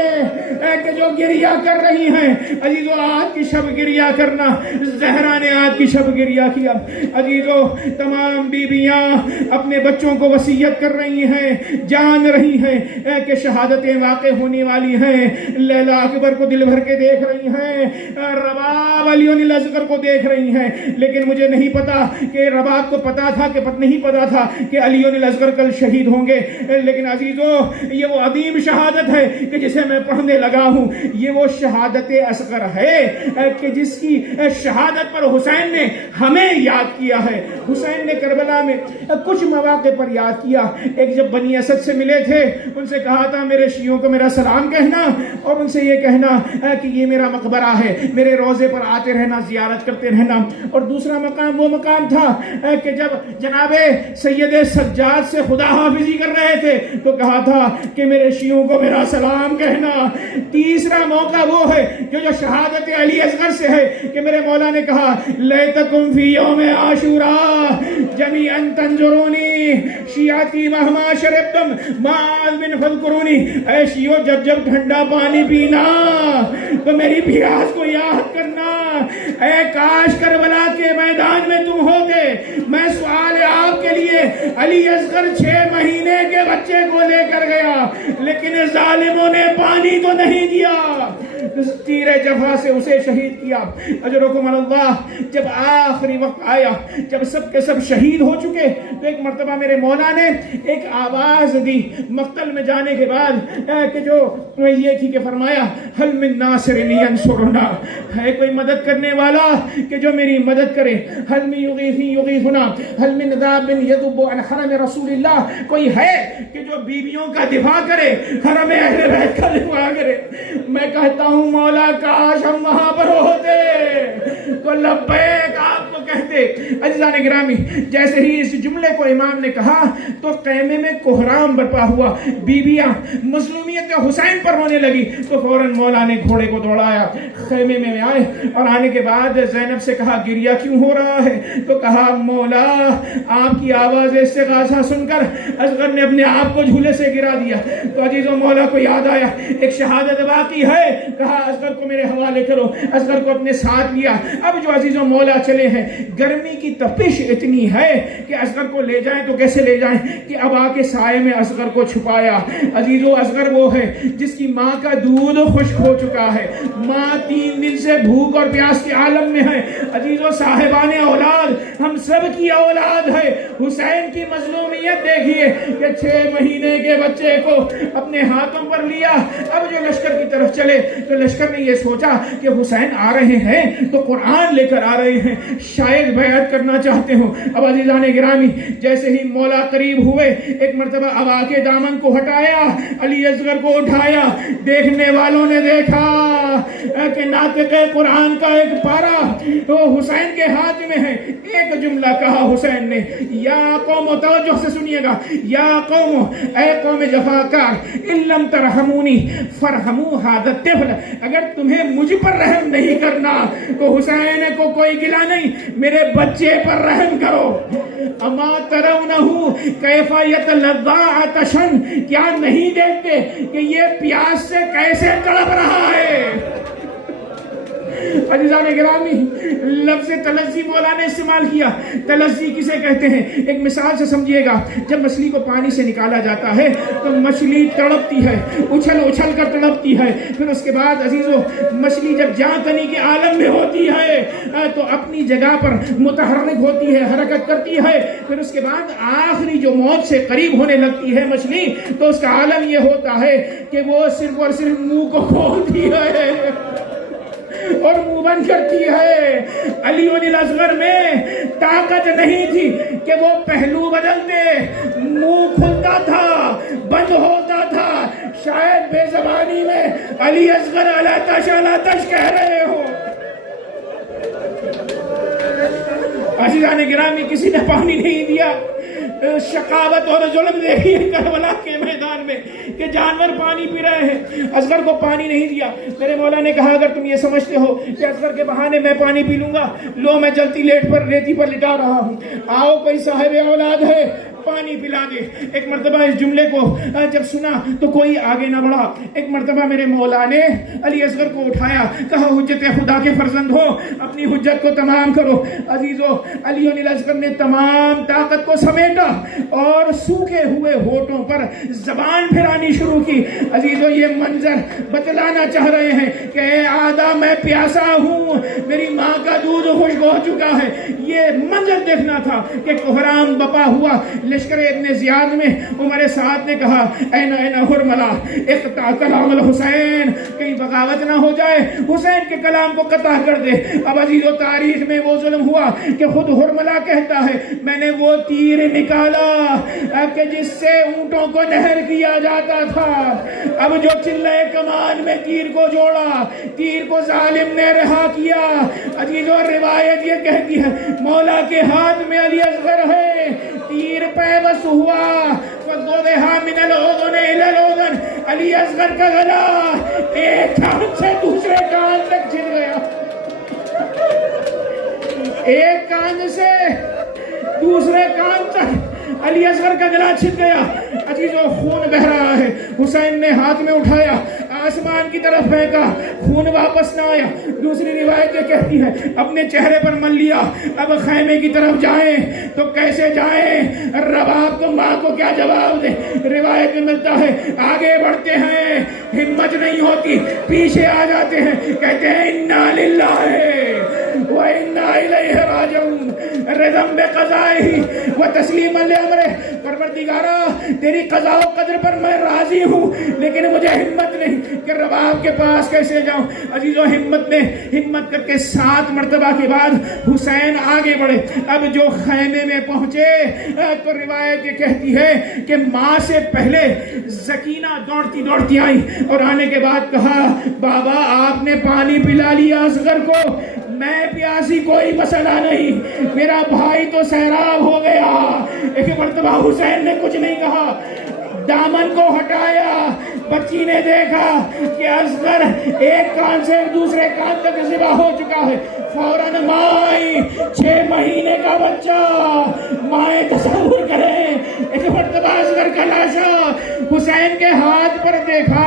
کہ جو گریہ کر رہی ہیں. عزیزو آج کی شب گریہ کرنا, زہرا نے آج کی شب گریہ کیا. عزیزو تمام بیویاں اپنے بچوں کو وصیت کر رہی ہیں, جان رہی ہیں کہ شہادتیں واقع ہونے والی ہیں. لیلا اکبر کو دل بھر کے دیکھ رہی ہیں, رباب علی الاصغر کو دیکھ رہی ہیں. لیکن مجھے نہیں پتا کہ رباب کو پتا تھا کہ نہیں پتا تھا کہ علی الاصغر کل شہید ہوں گے. لیکن عزیزو یہ وہ عظیم شہادت ہے کہ جسے میں پڑھنے لگا ہوں. یہ وہ شہادت اصغر ہے کہ جس کی شہادت پر حسین نے ہمیں یاد کیا ہے. حسین نے کربلا میں کچھ مواقع پر یاد کیا. ایک جب بنی اسد سے ملے تھے ان سے کہا تھا میرے شیعوں کو میرا سلام کہنا اور ان سے یہ کہنا کہ یہ میرا مقبرہ ہے, میرے روزے پر آتے رہنا, زیارت کرتے رہنا. اور دوسرا مقام وہ مقام تھا کہ جب جناب سید سجاد سے خدا حافظی کر رہے تھے تو کہا تھا کہ میرے شیعوں کو میرا سلام کہنا. تیسرا موقع وہ ہے جو شہادت علی اصغر سے ہے کہ میرے مولا نے کہا لیتکم فی یوم عاشوراء جمیعا تنظرونی شیعتی مہما شربتم معاذ بن فذکرونی. اے شیعو جب جب ٹھنڈا پانی پینا تو میری پیاس کو یاد کرنا. اے کاش کربلا کے میدان میں تم ہوتے. میں سوال آپ کے لیے علی اصغر 6 مہینے کے بچے کو لے کر گیا لیکن ظالموں نے پانی تو نہیں دیا, تیر جفا سے اسے شہید کیا. اجرکم اللہ. جب آخری وقت آیا, جب سب کے سب شہید ہو چکے تو ایک مرتبہ میرے مولا نے ایک آواز دی مقتل میں جانے کے بعد کہ جو وہ یہ تھی کہ فرمایا ہل من ناصر ینصرنا، ہے کوئی مدد کرنے والا کہ جو میری مدد کرے، ہل من یغیث یغیثنا، ہل من ذاب یذب عن حرم رسول اللہ، کوئی ہے کہ جو بیویوں کا دفاع کرے، حرم اہل بیت کا دفاع کرے؟ میں کہتا ہوں مولا کاش ہم وہاں پر ہوتے تو لبیک آپ کو کہتے۔ عزیزان گرامی، جیسے ہی اس جملے کو امام نے کہا تو خیمے میں کوہرام برپا ہوا، بیویاں مظلومیت حسین پر ہونے لگی تو فوراً مولا نے گھوڑے کو دوڑایا، خیمے میں آئے اور آنے کے بعد زینب سے کہا گریہ کیوں ہو رہا ہے؟ تو کہا مولا آپ کی آواز استغاثہ سن کر اصغر نے اپنے آپ کو جھولے سے گرا دیا۔ تو عزیزوں مولا کو یاد آیا ایک شہادت باقی ہے، کہا اصغر کو میرے حوالے کرو، اصغر کو اپنے ساتھ لیا۔ اب جو عزیزوں مولا چلے ہیں، گرمی کی تپش اتنی ہے کہ اصغر کو لے جائیں تو کیسے لے جائیں کہ اب آ کے سائے میں اصغر کو چھپایا۔ عزیزوں اصغر وہ ہے جس کی ماں کا دودھ خشک ہو چکا ہے، ماں 3 دن سے بھوک اور پیاس کے عالم میں ہے۔ عزیزوں صاحبان اولاد، ہم سب کی اولاد ہے۔ حسین کی مظلومیت دیکھیے کہ 6 مہینے کے بچے کو اپنے ہاتھوں پر لیا۔ اب جو لشکر کی طرف چلے تو لشکر نے یہ سوچا کہ حسین آ رہے ہیں تو قرآن لے کر آ رہے ہیں، شاید بیعت کرنا چاہتے ہوں۔ اب عزیزان گرامی، جیسے ہی مولا قریب ہوئے، ایک مرتبہ اب آ کے دامن کو ہٹایا، علی اصغر کو اٹھایا۔ دیکھنے والوں نے دیکھا کہ ناطق قرآن کا ایک پارا وہ حسین کے ہاتھ میں ہے۔ ایک جملہ کہا حسین نے، یا قوم، توجہ سے سنیے گا، یا قوم، اے قوم جفاکار، ان لم ترحمونی فرحموا ھذا الطفل، اگر تمہیں مجھ پر رحم نہیں کرنا تو حسین کو کوئی گلہ نہیں، میرے بچے پر رحم کرو۔ اما ترونہ کیف یتلظی عطشا، کیا نہیں دیکھتے کہ یہ پیاس سے کیسے تڑپ رہا ہے؟ عزیزان گرامی، لفظ تلذی مولا نے استعمال کیا۔ تلذی کسے کہتے ہیں؟ ایک مثال سے سمجھیے گا، جب مچھلی کو پانی سے نکالا جاتا ہے تو مچھلی تڑپتی ہے، اچھل اچھل کر تڑپتی ہے، پھر اس کے بعد عزیزوں مچھلی جب جان تنی کے عالم میں ہوتی ہے تو اپنی جگہ پر متحرک ہوتی ہے، حرکت کرتی ہے، پھر اس کے بعد آخری جو موت سے قریب ہونے لگتی ہے مچھلی تو اس کا عالم یہ ہوتا ہے کہ وہ صرف اور صرف منہ کو کھولتی ہے اور منہ بند کرتی ہے۔ علی اصغر میں طاقت نہیں تھی کہ وہ پہلو بدلتے، منہ کھلتا تھا، بند ہوتا تھا۔ شاید بے زبانی میں علی اصغر الاتش الاتش کہہ رہے ہو۔ عزیزان گرامی، کسی نے پانی نہیں دیا۔ شقاوت اور ظلم دیکھیے کربلا کے میدان میں کہ جانور پانی پی رہے ہیں، اصغر کو پانی نہیں دیا۔ میرے مولا نے کہا اگر تم یہ سمجھتے ہو کہ اصغر کے بہانے میں پانی پی لوں گا، لو میں جلتی ریتی پر لٹا رہا ہوں، آؤ کوئی صاحب اولاد ہے پانی پلا دے۔ ایک مرتبہ اس جملے کو جب سنا تو کوئی آگے نہ بڑھا۔ ایک مرتبہ میرے مولا نے علی اصغر کو اٹھایا، کہا حجت خدا کے فرزند ہو، اپنی حجت کو تمام کرو۔ عزیزو علی اصغر نے تمام طاقت کو سمیٹا اور سوکھے ہوئے ہونٹوں پر زبان پھرانی شروع کی۔ عزیزو یہ منظر بتلانا چاہ رہے ہیں کہ اے آدھا میں پیاسا ہوں، میری ماں کا دودھ خشک ہو چکا ہے۔ یہ منظر دیکھنا تھا کہ کوہرام بپا ہوا۔ لشکر ابن زیاد میں عمر سعد نے کہا این حرملہ اقطع کلام الحسین، کہیں بغاوت نہ ہو جائے، حسین کے کلام کو قطع کر دے۔ اب عزیز و تاریخ میں وہ ظلم ہوا کہ خود حرملہ کہتا ہے میں نے وہ تیر نکالا کہ جس سے اونٹوں کو نہر کیا جاتا تھا۔ اب جو چلے کمان میں تیر کو جوڑا، تیر کو ظالم نے رہا کیا۔ عزیز و روایت یہ کہتی ہے مولا کے ہاتھ میں علی اصغر ہے، تیر پیوست ہوا، فَضُرِحَ مِنَ الْأُذُنِ إِلَى الْأُذُنِ، علی اصغر کا گلا ایک کان سے دوسرے کان تک چھن گیا، ایک کان سے دوسرے کان تک علی اصغر کا گلا چھن گیا۔ عزیزو خون بہ رہا ہے، حسین نے ہاتھ میں اٹھایا، آسمان کی طرف پھینکا، خون واپس نہ آیا۔ دوسری روایت یہ کہتی ہے اپنے چہرے پر مل لیا، اب خیمے کی طرف جائیں تو کیسے جائیں، رباب کو ماں کو کیا جواب دیں۔ روایت میں ملتا ہے آگے بڑھتے ہیں، ہمت نہیں ہوتی، پیچھے آ جاتے ہیں، کہتے ہیں انا للہ وَإِنَّا إِلَيْهِ رَاجِعُونَ، رضم بقضائه وتسلیما لامرہ، پروردگارا تیری قضاء و قدر پر میں راضی ہوں لیکن مجھے ہمت نہیں، کہ رباب کے پاس کیسے جاؤں. عزیزو ہمت کر کے 7 مرتبہ کے بعد حسین آگے بڑھے. اب جو خیمے میں پہنچے تو روایت یہ کہتی ہے کہ ماں سے پہلے سکینہ دوڑتی آئی اور آنے کے بعد کہا بابا آپ نے پانی پلا لیا اصغر کو, میں پیاسی کوئی مسئلہ نہیں, میرا بھائی تو سیراب ہو گیا. ایک مرتبہ حسین نے کچھ نہیں کہا, دامن کو ہٹایا, بچی نے دیکھا کہ اصغر ایک کان سے دوسرے کان تک ذبح ہو چکا ہے. فوراً ماں آئی, 6 مہینے کا بچہ. مائیں تصور کریں, ایک مرتبہ اصغر کا لاشا حسین کے ہاتھ پر دیکھا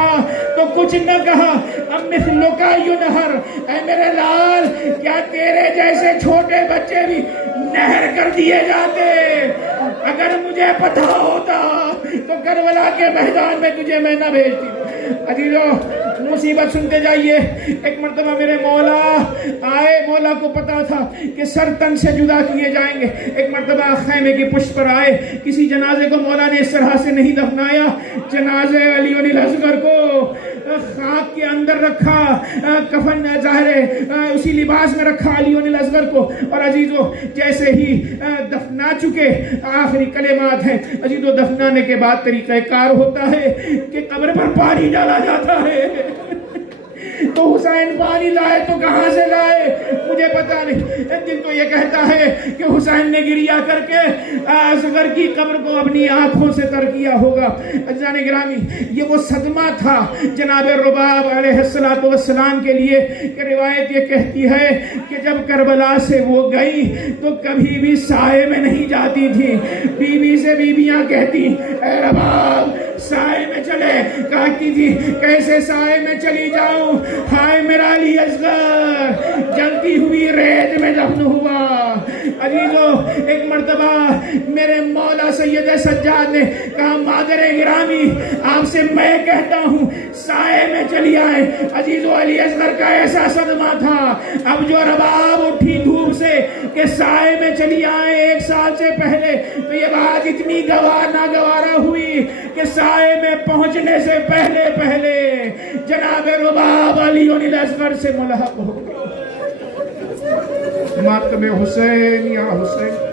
تو کچھ نہ کہا. اب مثلکا ینہر, اے میرے لال کیا تیرے جیسے چھوٹے بچے بھی نہر کر دیے جاتے؟ اگر مجھے پتہ ہوتا تو کربلا کے میدان میں تجھے میں نہ بھیجتی. عزیزو مصیبت سنتے جائیے. ایک مرتبہ میرے مولا آئے, مولا کو پتا تھا کہ سر تن سے جدا کیے جائیں گے. ایک مرتبہ خیمے کی پشت پر آئے, کسی جنازے کو مولا نے اس طرح سے نہیں دفنایا. جنازے علی الاصغر کو خاک کے اندر رکھا, کفن ظاہر اسی لباس میں رکھا علی الاصغر کو. اور عزیزو جیسے ہی دفنا چکے, آخری کلمات ہیں عزیزو, دفنانے کے بعد طریقہ کار ہوتا ہے کہ قبر پر پانی ڈالا جاتا ہے. تو حسین پانی لائے تو کہاں سے لائے مجھے پتا نہیں. دل تو یہ کہتا ہے کہ حسین نے گریا کر کے اصغر کی قبر کو اپنی آنکھوں سے تر کیا ہوگا. عزیزان گرامی, یہ وہ صدمہ تھا جناب رباب علیہ السلام کے لیے کہ روایت یہ کہتی ہے کہ جب کربلا سے وہ گئی تو کبھی بھی سائے میں نہیں جاتی تھی. بیوی سے بیویاں کہتی اے رباب سائے میں چلے, کہتی تھی کیسے سائے میں چلی جاؤں, ہائے میرا علی اصغر جلتی ہوئی ریت میں دفن ہوا. عزیزو ایک مرتبہ میرے مولا سید سجاد نے کہا مادر گرامی آپ سے میں کہتا ہوں سائے میں چلی آئے. عزیزو علی اصغر کا ایسا صدمہ تھا. اب جو رباب اٹھی دھوپ سے کہ سائے میں چلی آئے 1 سال سے پہلے, تو یہ بات اتنی ناگوارا ہوئی کہ سائے میں پہنچنے سے پہلے جناب رباب علی الاصغر سے ملحق ہو گئے. ماتم حسین یا حسین.